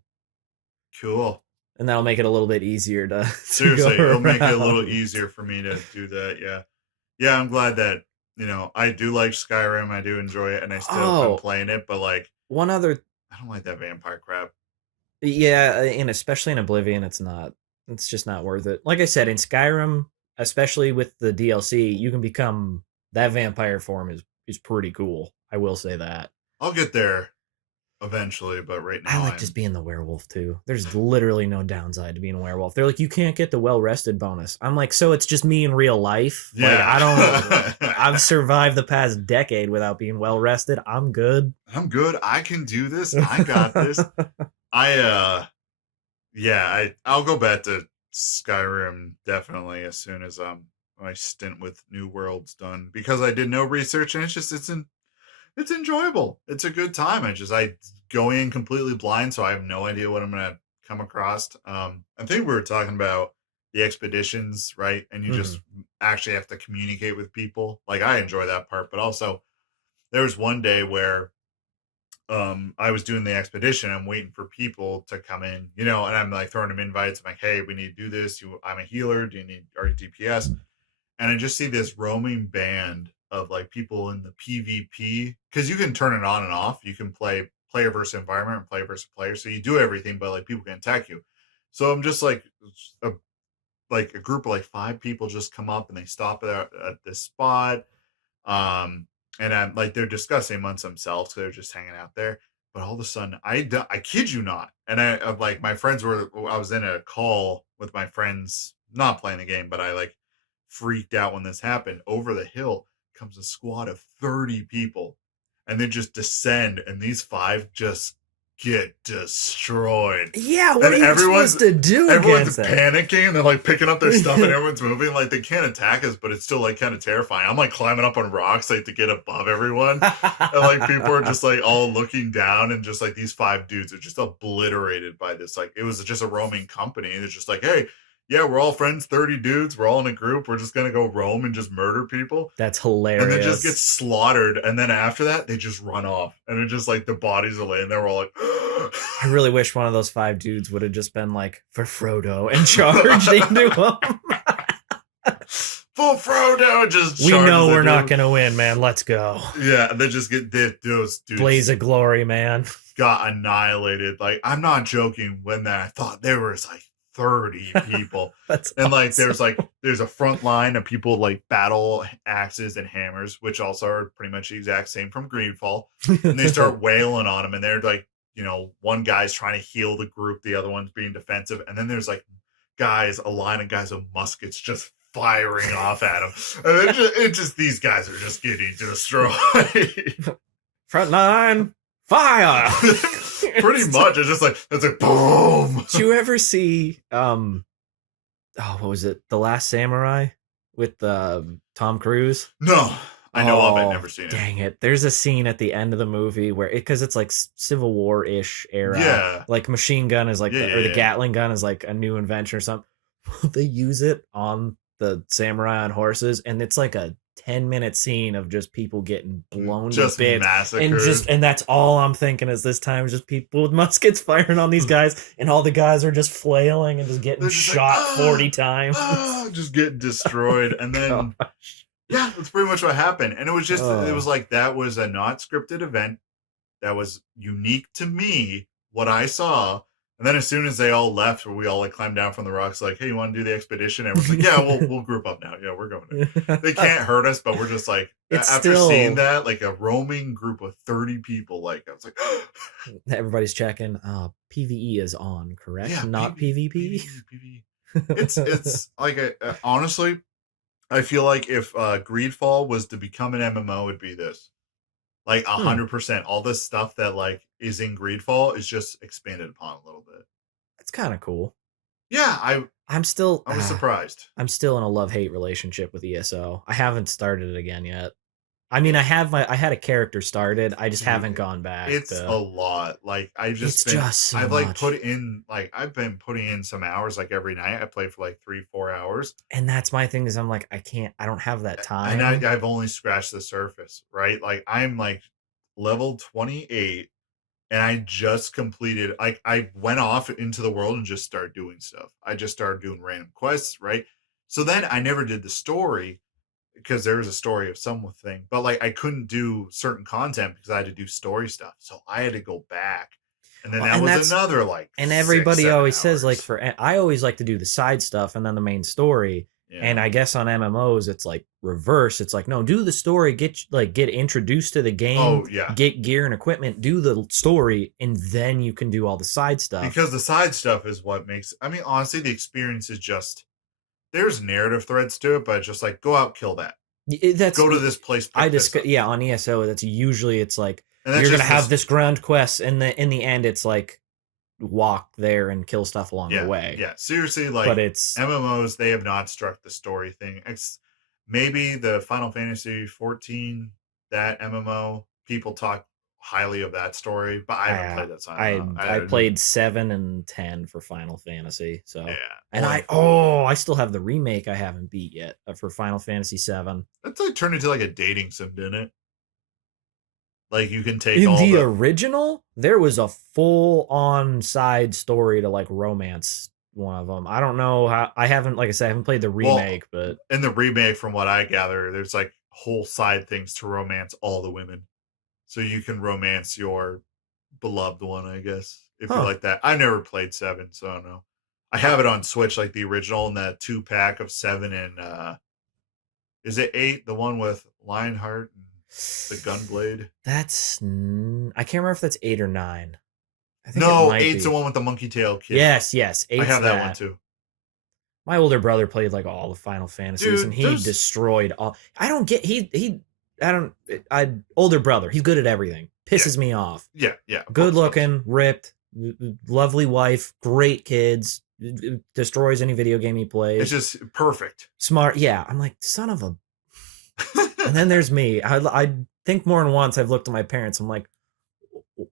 cool. And that'll make it a little bit easier to seriously. It'll make it a little easier for me to do that. Yeah. I'm glad that I do like Skyrim. I do enjoy it, and I still am playing it. But like one other, I don't like that vampire crap. Yeah, and especially in Oblivion, it's just not worth it. Like I said, in Skyrim, especially with the DLC, you can become that vampire form is pretty cool. I will say that. I'll get there. eventually, but right I now like just being the werewolf too. There's literally no downside to being a werewolf. They're like, you can't get the well rested bonus. I'm like, so it's just me in real life. Like yeah. I don't. I've survived the past decade without being well rested. I'm good. I'm good. I can do this. I got this. I'll go back to Skyrim definitely as soon as my stint with New World's done, because I did no research, and it's enjoyable. It's a good time. I go in completely blind, so I have no idea what I'm gonna come across. I think we were talking about the expeditions, right? And you just actually have to communicate with people. Like, I enjoy that part, but also there was one day where I was doing the expedition. I'm waiting for people to come in, and I'm like throwing them invites. I'm like, hey, we need to do this. I'm a healer. Do you need our DPS? And I just see this roaming band of like people in the PvP, because you can turn it on and off. You can play player versus environment and player versus player. So you do everything, but like people can attack you. So I'm just like a group of like 5 people just come up and they stop at this spot. And I'm like, they're discussing amongst themselves. So they're just hanging out there. But all of a sudden, I kid you not. And I'm like, I was in a call with my friends, not playing the game, but I like freaked out when this happened. Over the hill comes a squad of 30 people, and they just descend, and these 5 just get destroyed. Yeah, what are you supposed to do? Everyone's panicking, and they're like picking up their stuff, and everyone's moving. Like, they can't attack us, but it's still like kind of terrifying. I'm like climbing up on rocks like to get above everyone, and like people are just like all looking down, and just like these 5 dudes are just obliterated by this. Like, it was just a roaming company, and it's just like, hey, yeah, we're all friends, 30 dudes. We're all in a group. We're just going to go roam and just murder people. That's hilarious. And then just get slaughtered. And then after that, they just run off. And it just like the bodies are laying there. We're all like, I really wish one of those 5 dudes would have just been like, for Frodo, and charged into him. For Frodo, just we know we're not going to win, man. Let's go. Yeah, and they just get those dudes. Blaze of glory, man. Got annihilated. Like, I'm not joking when I thought there was like 30 people. That's and like awesome. there's a front line of people like battle axes and hammers, which also are pretty much the exact same from Greenfall. And they start wailing on them, and they're like, one guy's trying to heal the group, the other one's being defensive, and then there's like a line of guys with muskets just firing off at them, and it's just these guys are just getting destroyed. Front line, fire. Pretty much. It's like boom. Did you ever see what was it? The Last Samurai with Tom Cruise? No. I know of it, never seen it. Dang it. There's a scene at the end of the movie where because it's like Civil War-ish era. Yeah. Like machine gun is like the Gatling gun is like a new invention or something. They use it on the samurai on horses, and it's like a 10-minute scene of just people getting blown to bits, massacred. and that's all I'm thinking is this time just people with muskets firing on these guys, and all the guys are just flailing and just getting shot 40 times, just getting destroyed. And then yeah, that's pretty much what happened. And it was just it was like, that was a not scripted event that was unique to me, what I saw. And then as soon as they all left, we all like climbed down from the rocks, like, hey, you want to do the expedition? And we're like, yeah, we'll group up now. Yeah, we're going. They can't hurt us, but we're just like, after seeing that, like a roaming group of 30 people, like I was like, everybody's checking. PVE is on, correct? Yeah, not PvP. It's like honestly, I feel like if Greedfall was to become an MMO, it'd be this. Like 100%. All this stuff that like is in Greedfall is just expanded upon a little bit. It's kind of cool. Yeah, I was surprised. I'm still in a love-hate relationship with ESO. I haven't started it again yet. I mean, I had a character started. I just haven't gone back. It's a lot. Like I've been putting in some hours like every night. I play for like 3-4 hours. And that's my thing is I'm like, I don't have that time. And I've only scratched the surface, right? Like I'm like level 28 and I just completed, like I went off into the world and just started doing stuff. I just started doing random quests, right? So then I never did the story, because there was a story of something, but like I couldn't do certain content because I had to do story stuff. So I had to go back. And then that was another like, and everybody always hours. says like I always like to do the side stuff and then the main story. Yeah. And I guess on MMOs it's like reverse. It's like, no, do the story, get introduced to the game, Oh, yeah. get gear and equipment, do the story, and then you can do all the side stuff. Because the side stuff is what makes, I mean, honestly, the experience is just, there's narrative threads to it, but just like, go out, kill that. Go to this place. On ESO, that's usually, it's like, And you're gonna have this ground quest, and in the end, it's like, walk there and kill stuff along the way. Yeah, seriously, like, but it's MMOs, they have not struck the story thing. Maybe the Final Fantasy 14, that MMO, people talk highly of that story, but I haven't played that. So I played 7 and 10 for Final Fantasy. So yeah, and I still have the remake I haven't beat yet for Final Fantasy 7. That's like turned into like a dating sim, didn't it? Like you can take in the original, there was a full-on side story to like romance one of them. I don't know how. I haven't, like I said, I haven't played the remake, but in the remake, from what I gather, there's like whole side things to romance all the women, so you can romance your beloved one, I guess, if you like that. I never played 7, so I don't know. I have it on Switch, like the original, and that 2-pack of 7 and is it 8? The one with Lionheart and the Gunblade. That's I can't remember if that's 8 or 9. I think no, 8's the one with the monkey tail kid. Yes, 8's I have that one too. My older brother played like all the Final Fantasies, and he destroyed all. I don't get older brother. He's good at everything. Pisses me off. Yeah. Good looking, ripped, lovely wife, great kids. Destroys any video game he plays. It's just perfect. Smart. Yeah, I'm like, son of a. And then there's me. I think more than once I've looked at my parents. I'm like,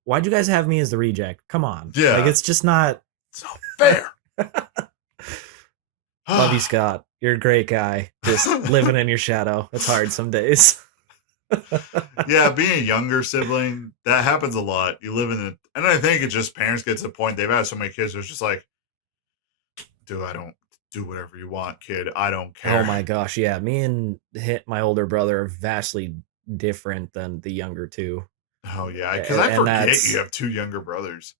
why'd you guys have me as the reject? Come on. Yeah. Like, it's just not so fair. Love you, Scott. You're a great guy. Just living in your shadow. It's hard some days. Yeah, being a younger sibling, that happens a lot. You live in it, and I think it's just parents get to the point they've had so many kids. It's just like, dude, I don't do whatever you want, kid. I don't care. Oh my gosh, yeah. Me and my older brother are vastly different than the younger two. Oh yeah, because I forget you have 2 younger brothers.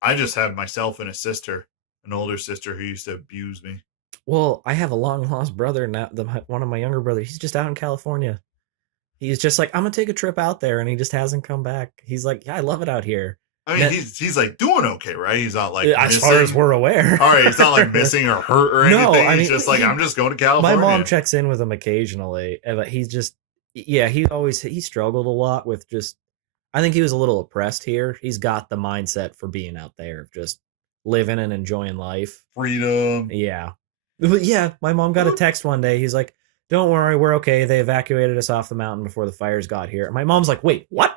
I just have myself and a sister, an older sister who used to abuse me. Well, I have a long lost brother now. One of my younger brothers, he's just out in California. He's just like, I'm gonna take a trip out there, and he just hasn't come back. He's like, yeah, I love it out here. I mean, he's like doing okay, right? He's not like as far as we're aware. All right, he's not like missing or hurt or anything. No, I mean, he's just like, I'm just going to California. My mom checks in with him occasionally, but he's just, yeah, he struggled a lot with just. I think he was a little oppressed here. He's got the mindset for being out there, just living and enjoying life, freedom. Yeah, but yeah, my mom got a text one day. He's like, "Don't worry, we're okay. They evacuated us off the mountain before the fires got here." And my mom's like, "Wait, what?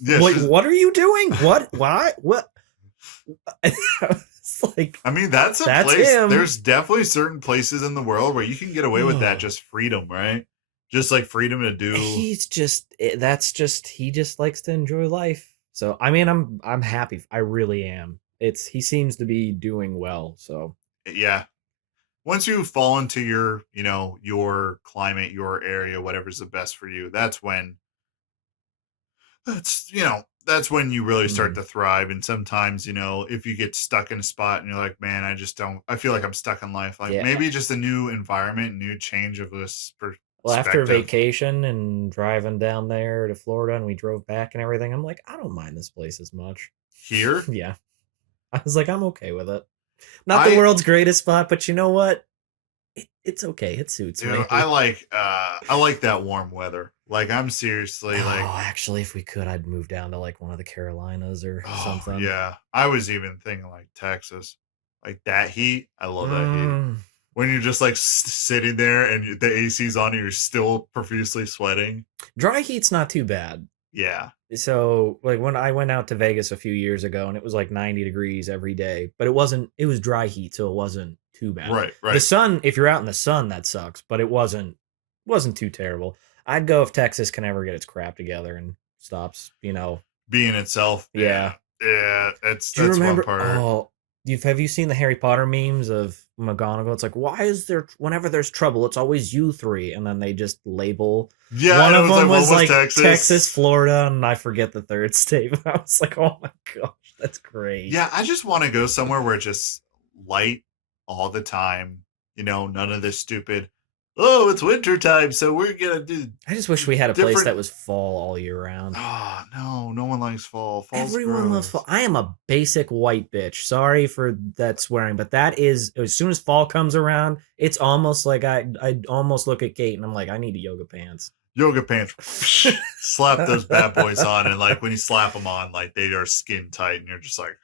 Yeah, like, what are you doing? What? Why? What?" It's like, I mean, that's place. Him. There's definitely certain places in the world where you can get away with that, just freedom, right? Just like freedom to do. He just likes to enjoy life. So I mean, I'm happy. I really am. He seems to be doing well. So yeah. Once you fall into your, your climate, your area, whatever's the best for you, that's when you really start to thrive. And sometimes, if you get stuck in a spot and you're like, man, I feel like I'm stuck in life. Like maybe just a new environment, new change of this perspective. Well, after vacation and driving down there to Florida, and we drove back and everything, I'm like, I don't mind this place as much. Here? Yeah. I was like, I'm okay with it. Not the world's greatest spot, but you know what? It's okay. It suits me. I like that warm weather. Like, I'm seriously actually, if we could, I'd move down to like one of the Carolinas or something. Yeah. I was even thinking like Texas. Like that heat. I love that heat. When you're just like sitting there and the AC's on and you're still profusely sweating. Dry heat's not too bad. Yeah. So like when I went out to Vegas a few years ago, and it was like 90 degrees every day, but it was dry heat, so it wasn't too bad. Right. The sun, if you're out in the sun, that sucks, but it wasn't too terrible. I'd go if Texas can ever get its crap together and stops, being itself. Yeah. Yeah. That's one part. Oh, have you seen the Harry Potter memes of McGonagall? It's like, why is there, whenever there's trouble, it's always you three, and then they just label. Yeah, one of them was like Texas, Florida, and I forget the third state. I was like, oh my gosh, that's great. Yeah, I just want to go somewhere where it's just light all the time, none of this stupid, oh, it's winter time, so we're going to do. I just wish we had a place that was fall all year round. Oh, no one likes fall. Fall's Everyone loves fall. I am a basic white bitch. Sorry for that swearing, but that is, as soon as fall comes around, it's almost like I almost look at Kate and I'm like, I need yoga pants. Yoga pants. Slap those bad boys on, and like when you slap them on, like they are skin tight, and you're just like,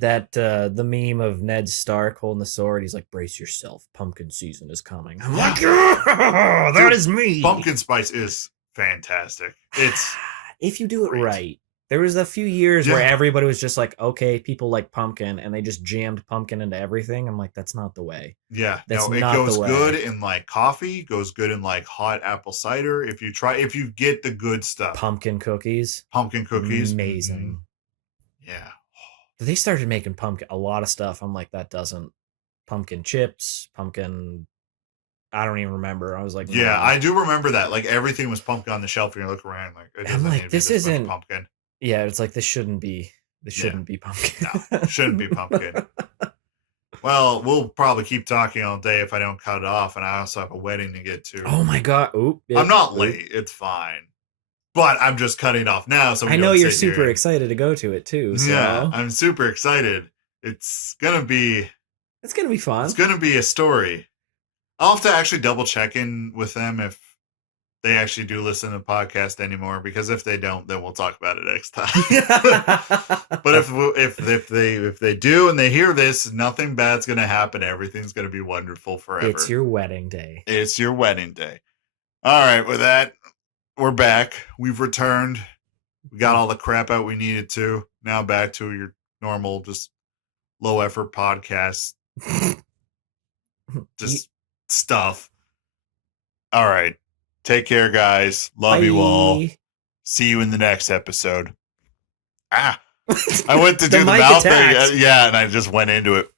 That the meme of Ned Stark holding the sword, he's like, brace yourself, pumpkin season is coming. I'm like, that is me. Pumpkin spice is fantastic. It's if you do it right. There was a few years where everybody was just like, okay, people like pumpkin, and they just jammed pumpkin into everything. I'm like, that's not the way. Yeah, that's it not goes the way. good in like coffee, goes good in like hot apple cider. If you get the good stuff. Pumpkin cookies. Mm-hmm. Amazing. Yeah. They started making a lot of stuff. I'm like, that doesn't. Pumpkin chips, pumpkin. I don't even remember. I was like, yeah, I do remember that. Like everything was pumpkin on the shelf, and you look around like, I'm like, this isn't pumpkin. Yeah, it's like this shouldn't be pumpkin. No, shouldn't be pumpkin. Well, we'll probably keep talking all day if I don't cut it off, and I also have a wedding to get to. Oh my god! I'm not late. It's fine. But I'm just cutting it off now. So I know you're super excited to go to it too. So. Yeah, I'm super excited. It's gonna be fun. It's gonna be a story. I'll have to actually double check in with them if they actually do listen to the podcast anymore. Because if they don't, then we'll talk about it next time. But if they do and they hear this, nothing bad's gonna happen. Everything's gonna be wonderful forever. It's your wedding day. It's your wedding day. All right, with that, we're back. We've returned. We got all the crap out we needed to. Now back to your normal, just low effort podcast. Just stuff. All right. Take care, guys. Love you all. See you in the next episode. I went to do the mouth thing. Yeah, and I just went into it.